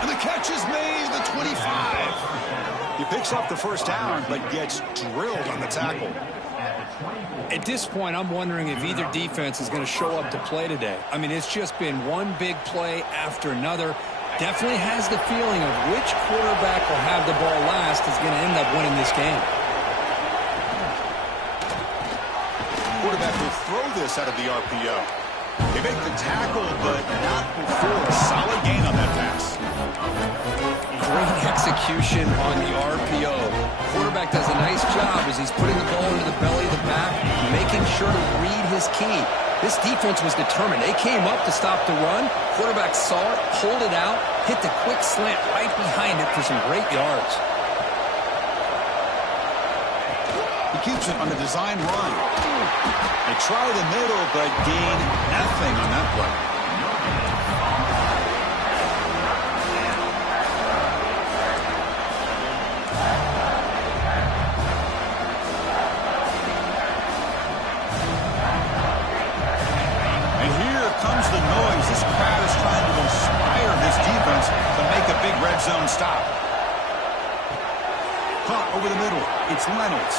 And the catch is made at the 25. He picks up the 1st down, but gets drilled on the tackle. At this point, I'm wondering if either defense is going to show up to play today. I mean, it's just been one big play after another. Definitely has the feeling of which quarterback will have the ball last is going to end up winning this game. Quarterback will throw this out of the RPO. They make the tackle, but not before a solid gain on that pass. Great execution on the RPO. Quarterback does a nice job as he's putting the ball into the belly of the back, making sure to read his key. This defense was determined. They came up to stop the run. Quarterback saw it, pulled it out, hit the quick slant right behind it for some great yards. keeps it on the design run. They try the middle, but gain nothing on that play. And here comes the noise. This crowd is trying to inspire this defense to make a big red zone stop. Caught over the middle. It's Reynolds.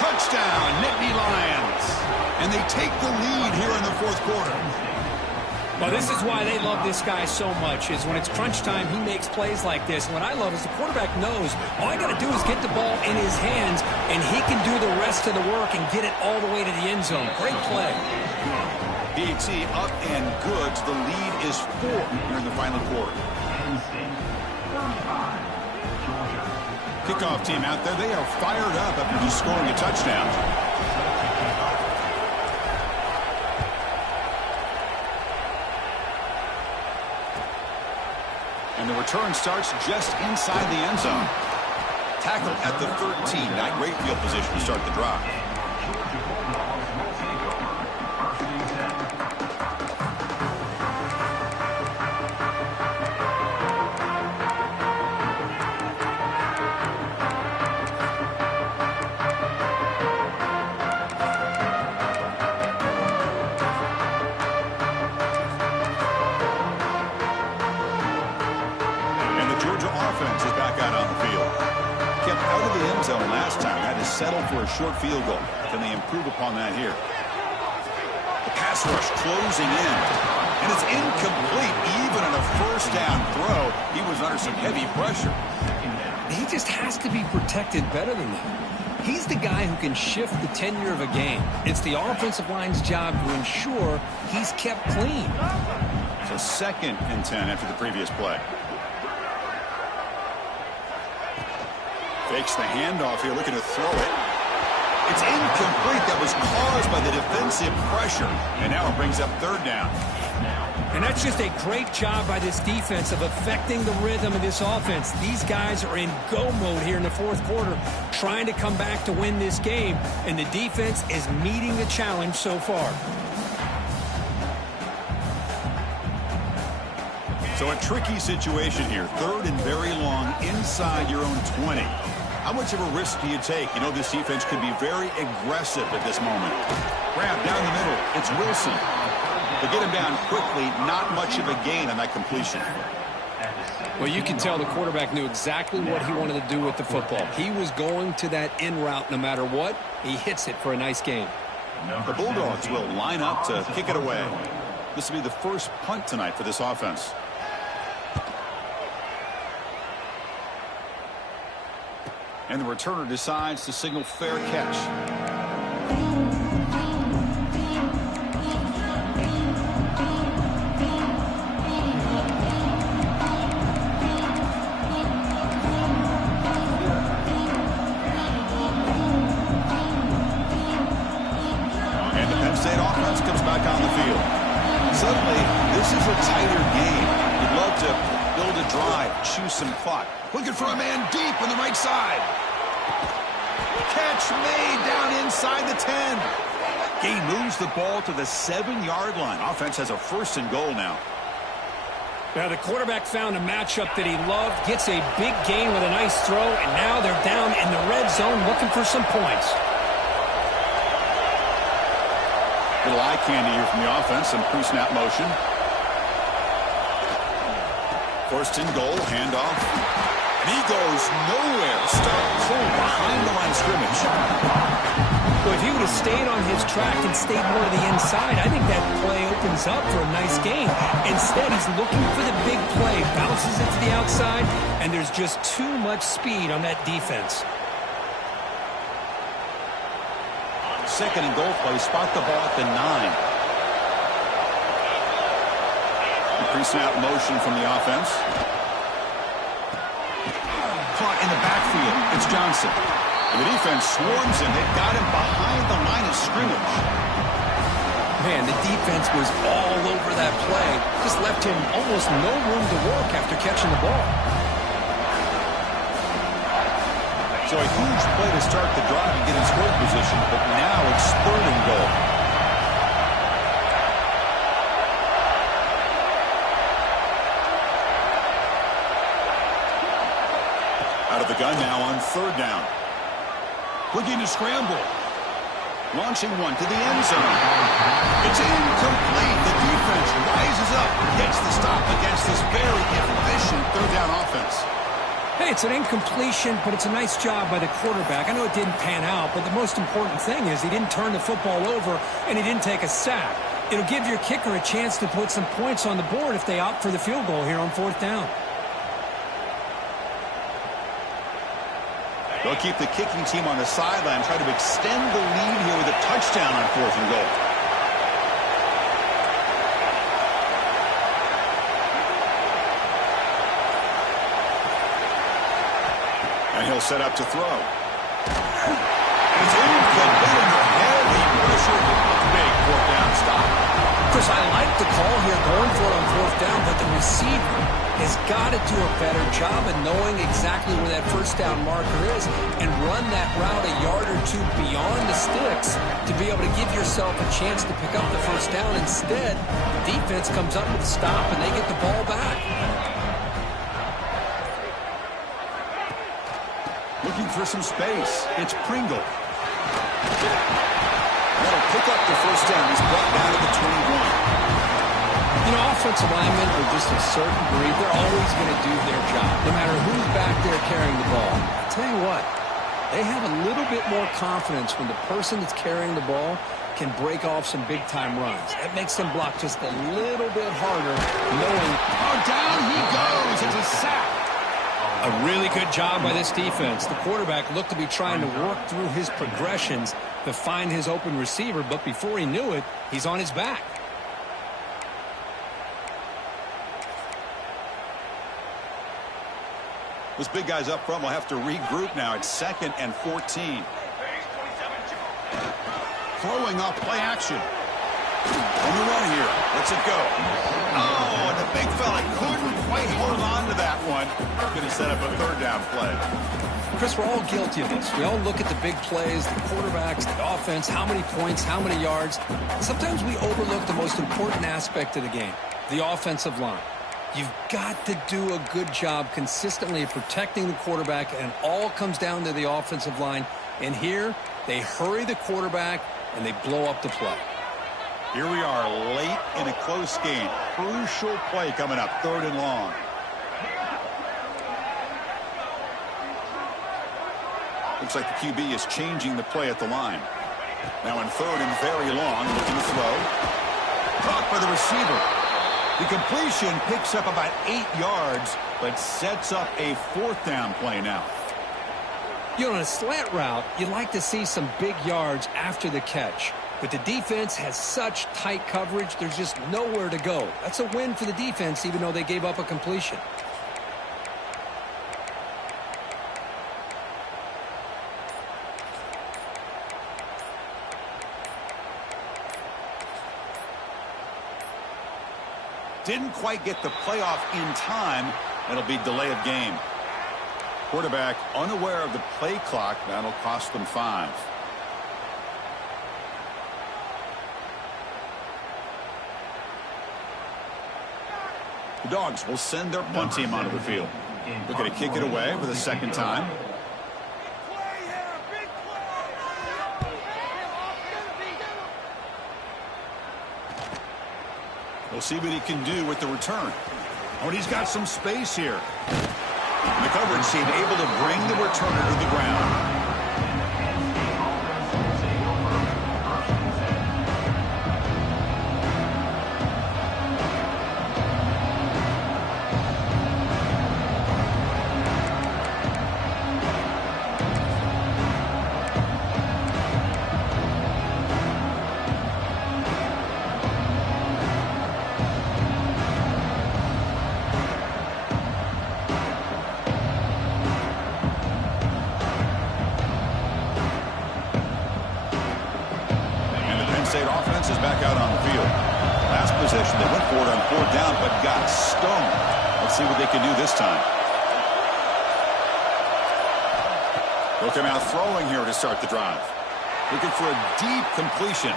Touchdown, Nittany Lions. And they take the lead here in the fourth quarter. Well, this is why they love this guy so much, is when it's crunch time, he makes plays like this. And what I love is the quarterback knows all I got to do is get the ball in his hands, and he can do the rest of the work and get it all the way to the end zone. Great play. BT up and good. The lead is 4 here in the final quarter. Kickoff team out there. They are fired up after just scoring a touchdown. And the return starts just inside the end zone. Tackle at the 13. Not great field position to start the drive. Settle for a short field goal. Can they improve upon that here? The pass rush closing in. And it's incomplete. Even on a first down throw, he was under some heavy pressure. He just has to be protected better than that. He's the guy who can shift the tenure of a game. It's the offensive line's job to ensure he's kept clean. So 2nd and 10 after the previous play. Fakes the handoff here, looking to throw it. It's incomplete. That was caused by the defensive pressure. And now it brings up 3rd down. And that's just a great job by this defense of affecting the rhythm of this offense. These guys are in go mode here in the fourth quarter, trying to come back to win this game. And the defense is meeting the challenge so far. So a tricky situation here. 3rd and very long inside your own 20. How much of a risk do you take? You know, this defense could be very aggressive at this moment. Grab down the middle. It's Wilson. They get him down quickly. Not much of a gain on that completion. Well, you can tell the quarterback knew exactly what he wanted to do with the football. He was going to that in route no matter what. He hits it for a nice gain. The Bulldogs will line up to kick it away. This will be the first punt tonight for this offense. And the returner decides to signal fair catch. And the Penn State offense comes back on the field. Suddenly, this is a tighter game. You'd love to build a drive, choose some clock. Looking for a man deep on the right side. Catch made down inside the 10. He moves the ball to the 7-yard line. Offense has a 1st and goal now. Now the quarterback found a matchup that he loved, gets a big gain with a nice throw, and now they're down in the red zone looking for some points. Little eye candy here from the offense, some pre-snap motion. 1st and goal, handoff. And he goes nowhere. Start pull behind the line of scrimmage. Well, if he would have stayed on his track and stayed more to the inside, I think that play opens up for a nice gain. Instead, he's looking for the big play. Bounces it to the outside, and there's just too much speed on that defense. 2nd and goal play. Spot the ball at the 9. Pre-snap motion from the offense. Caught in the backfield. It's Johnson. And the defense swarms him. They've got him behind the line of scrimmage. Man, the defense was all over that play. Just left him almost no room to work after catching the ball. So a huge play to start the drive and get in scoring position, but now it's third and goal. Out of the gun now on third down. Looking to scramble. Launching one to the end zone. It's incomplete. The defense rises up, gets the stop against this very efficient third down offense. Hey, it's an incompletion, but it's a nice job by the quarterback. I know it didn't pan out, but the most important thing is he didn't turn the football over and he didn't take a sack. It'll give your kicker a chance to put some points on the board if they opt for the field goal here on fourth down. They'll keep the kicking team on the sideline, try to extend the lead here with a touchdown on fourth and goal. And he'll set up to throw. And it's incomplete under heavy pressure. Big fourth down stop. Chris, I like the call here going for it on fourth down, but the receiver has got to do a better job of knowing exactly where that first down marker is and run that route a yard or two beyond the sticks to be able to give yourself a chance to pick up the first down. Instead, the defense comes up with a stop and they get the ball back. Looking for some space. It's Pringle. That'll pick up the first down. He's brought down to the 21. You know, offensive linemen are just a certain breed. They're always going to do their job, no matter who's back there carrying the ball. I'll tell you what, they have a little bit more confidence when the person that's carrying the ball can break off some big-time runs. That makes them block just a little bit harder, knowing, oh, down he goes. It's a sack. A really good job by this defense. The quarterback looked to be trying to work through his progressions to find his open receiver, but before he knew it, he's on his back. Those big guys up front will have to regroup now. It's 2nd and 14. Throwing off play action. On the run here. Let's it go. Oh, and the big fella couldn't quite hold on to that one. Going to set up a third down play. Chris, we're all guilty of this. We all look at the big plays, the quarterbacks, the offense, how many points, how many yards. Sometimes we overlook the most important aspect of the game, the offensive line. You've got to do a good job consistently of protecting the quarterback, and it all comes down to the offensive line. And here, they hurry the quarterback, and they blow up the play. Here we are late in a close game. Crucial play coming up, 3rd and long. Looks like the QB is changing the play at the line. Now in 3rd and very long, looking to throw. Caught by the receiver. The completion picks up about 8 yards, but sets up a 4th down play now. You know, on a slant route, you'd like to see some big yards after the catch. But the defense has such tight coverage, there's just nowhere to go. That's a win for the defense, even though they gave up a completion. Didn't quite get the playoff in time. It'll be delay of game. Quarterback unaware of the play clock. That'll cost them 5. The Dogs will send their punt team onto the field. Looking to kick it away for the 2nd time. We'll see what he can do with the return. Oh, and he's got some space here. And the coverage team able to bring the returner to the ground. State offense is back out on the field. Last possession, they went for it on 4th down, but got stoned. Let's see what they can do this time. He'll come out throwing here to start the drive. Looking for a deep completion.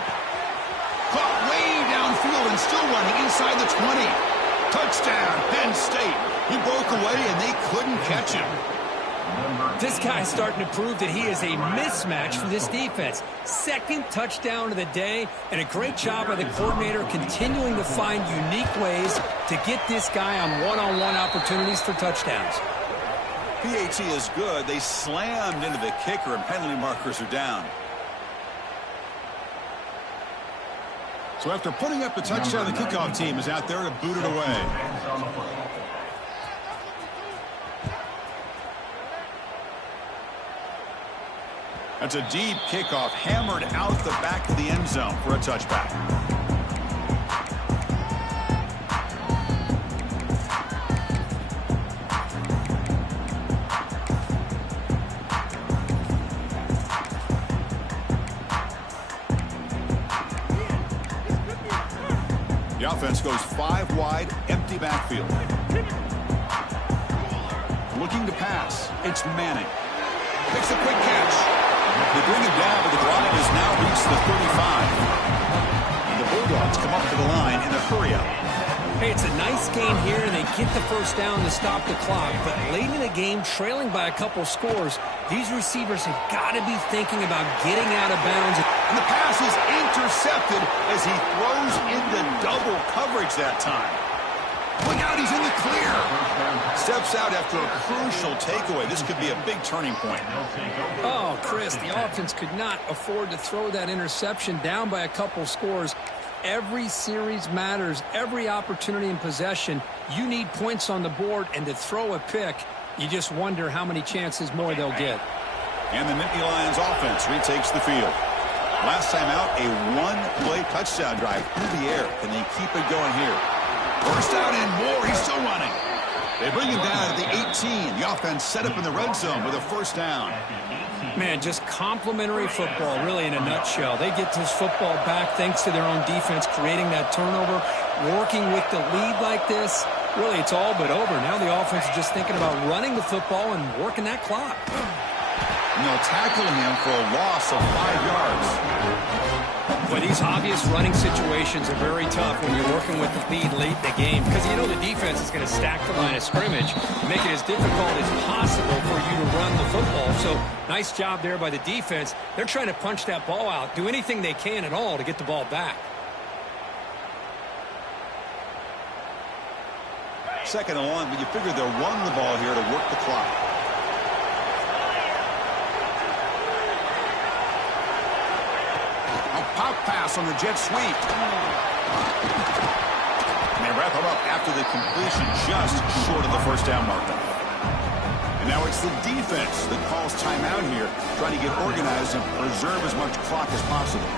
Caught way downfield and still running inside the 20. Touchdown, Penn State. He broke away and they couldn't catch him. This guy's starting to prove that he is a mismatch for this defense. Second touchdown of the day, and a great job by the coordinator continuing to find unique ways to get this guy on one-on-one opportunities for touchdowns. PAT is good. They slammed into the kicker, and penalty markers are down. So after putting up the touchdown, the kickoff team is out there to boot it away. That's a deep kickoff, hammered out the back of the end zone for a touchback. The offense goes 5 wide, empty backfield. Looking to pass. It's Manning. Makes a quick catch. They bring him down, but the drive has now reached the 35. And the Bulldogs come up to the line in a hurry-up. Hey, it's a nice gain here, and they get the first down to stop the clock. But late in the game, trailing by a couple scores, these receivers have got to be thinking about getting out of bounds. And the pass is intercepted as he throws into double coverage that time. Look out, he's in the clear. Steps out after a crucial takeaway. This could be a big turning point. Oh, Chris, the offense could not afford to throw that interception down by a couple scores. Every series matters. Every opportunity in possession, you need points on the board, and to throw a pick, you just wonder how many chances more they'll get. And the Nittany Lions offense retakes the field. Last time out, a one-play touchdown drive through the air. Can they keep it going here? First down and more. He's still running. They bring him down at the 18. The offense set up in the red zone with a first down. Man, just complimentary football, really, in a nutshell. They get this football back thanks to their own defense, creating that turnover, working with the lead like this. Really, it's all but over. Now the offense is just thinking about running the football and working that clock. And they'll tackle him for a loss of 5 yards. Well, these obvious running situations are very tough when you're working with the lead late in the game, because you know the defense is going to stack the line of scrimmage, make it as difficult as possible for you to run the football. So nice job there by the defense. They're trying to punch that ball out, do anything they can at all to get the ball back. Second and long, but you figure they'll run the ball here to work the clock. Pop pass on the jet sweep. And they wrap him up after the completion just short of the first down marker. And now it's the defense that calls timeout here, trying to get organized and preserve as much clock as possible.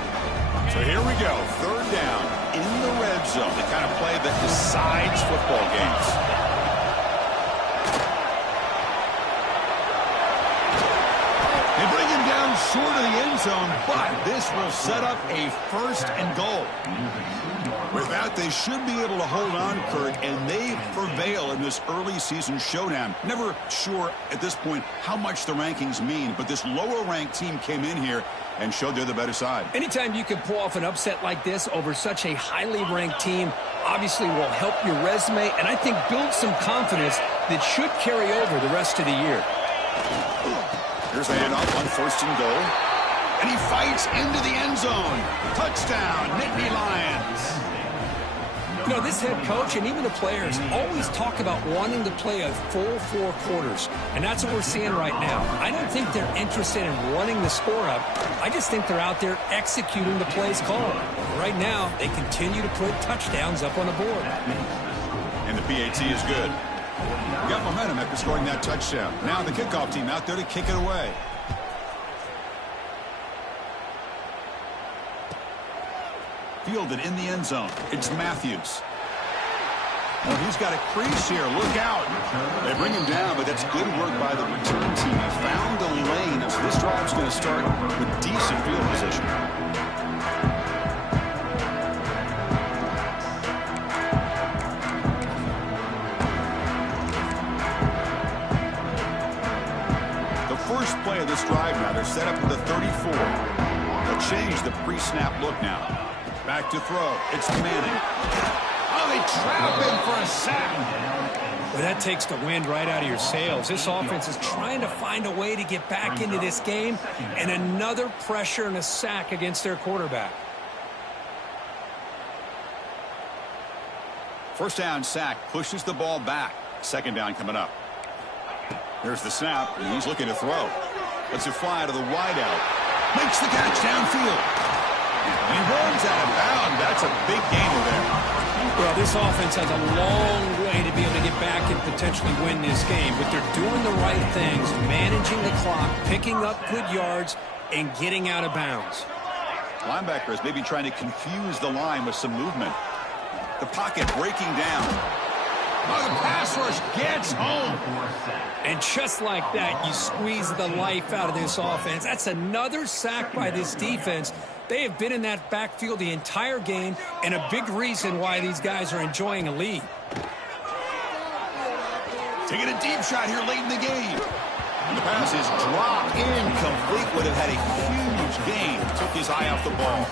So here we go, third down in the red zone, the kind of play that decides football games. They bring him down short of the end zone, but this will set up a first and goal. With that, they should be able to hold on, Kurt, and they prevail in this early season showdown. Never sure at this point how much the rankings mean, but this lower-ranked team came in here and showed they're the better side. Anytime you can pull off an upset like this over such a highly ranked team, obviously will help your resume, and I think build some confidence that should carry over the rest of the year. Here's the handoff on first and goal. And he fights into the end zone. Touchdown, Nittany Lions. You know, this head coach and even the players always talk about wanting to play a full 4 quarters. And that's what we're seeing right now. I don't think they're interested in running the score up. I just think they're out there executing the plays called. Right now, they continue to put touchdowns up on the board. And the PAT is good. Got momentum after scoring that touchdown. Now the kickoff team out there to kick it away. Fielded in the end zone. It's Matthews. Well, he's got a crease here. Look out. They bring him down, but that's good work by the return team. He found a lane, so this drive's going to start with decent field position. First play of this drive 4. They'll change the pre-snap look now. Back to throw. It's Manning. Oh, they trap him for a sack. Well, that takes the wind right out of your sails. This offense is trying to find a way to get back into this game, and another pressure and a sack against their quarterback. First down sack pushes the ball back. Second down coming up. There's the snap, and he's looking to throw. Lets it fly to the wideout. Makes the catch downfield. He runs out of bounds. That's a big gainer there. Well, this offense has a long way to be able to get back and potentially win this game, but they're doing the right things, managing the clock, picking up good yards, and getting out of bounds. Linebackers maybe trying to confuse the line with some movement. The pocket breaking down. Oh, the pass rush gets home. And just like that, you squeeze the life out of this offense. That's another sack by this defense. They have been in that backfield the entire game, and a big reason why these guys are enjoying a lead. Taking a deep shot here late in the game. And the pass is dropped incomplete. Would have had a huge gain. Took his eye off the ball.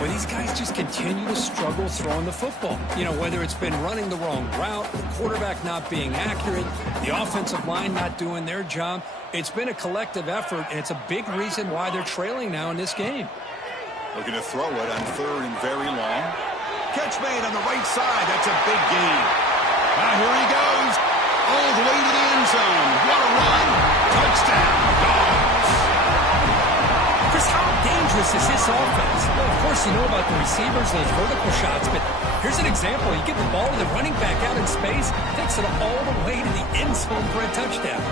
Well, these guys just continue to struggle throwing the football. You know, whether it's been running the wrong route, the quarterback not being accurate, the offensive line not doing their job. It's been a collective effort, and it's a big reason why they're trailing now in this game. Looking to throw it on third and very long. Catch made on the right side. That's a big gain. Now here he goes. All the way to the end zone. What a run. Touchdown. Dogs. Chris, how dangerous is this offense? Well, of course, you know about the receivers, those vertical shots, but here's an example. You get the ball to the running back out in space, takes it all the way to the end zone for a touchdown.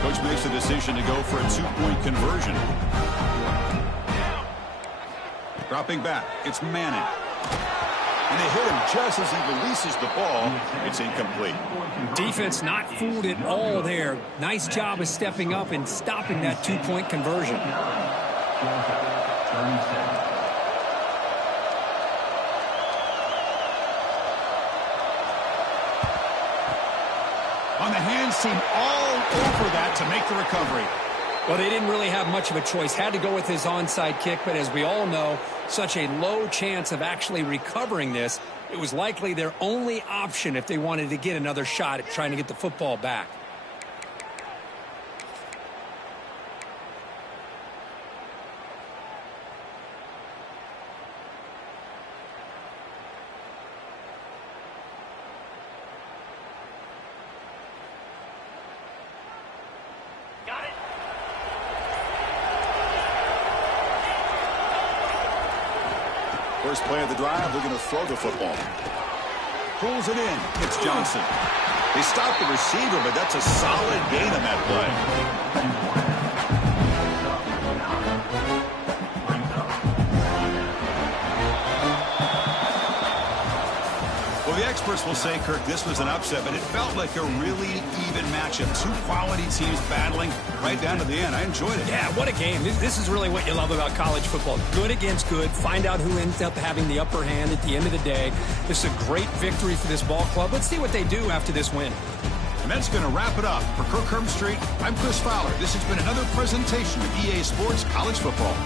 Coach makes the decision to go for a two-point conversion. Dropping back. It's Manning. And they hit him just as he releases the ball. It's incomplete. Defense not fooled at all there. Nice job of stepping up and stopping that two-point conversion. On the hands team all over that to make the recovery. Well, they didn't really have much of a choice. Had to go with his onside kick, but as we all know, such a low chance of actually recovering this. It was likely their only option if they wanted to get another shot at trying to get the football back. First play of the drive, looking to throw the football. Pulls it in. It's Johnson. They stopped the receiver, but that's a solid gain on that play. Well, the experts will say, Kirk, this was an upset, but it felt like a really even matchup. Two quality teams battling right down to the end. I enjoyed it. Yeah, what a game. This is really what you love about college football. Good against good. Find out who ends up having the upper hand at the end of the day. This is a great victory for this ball club. Let's see what they do after this win. And that's going to wrap it up. For Kirk Street, I'm Chris Fowler. This has been another presentation of EA Sports College Football.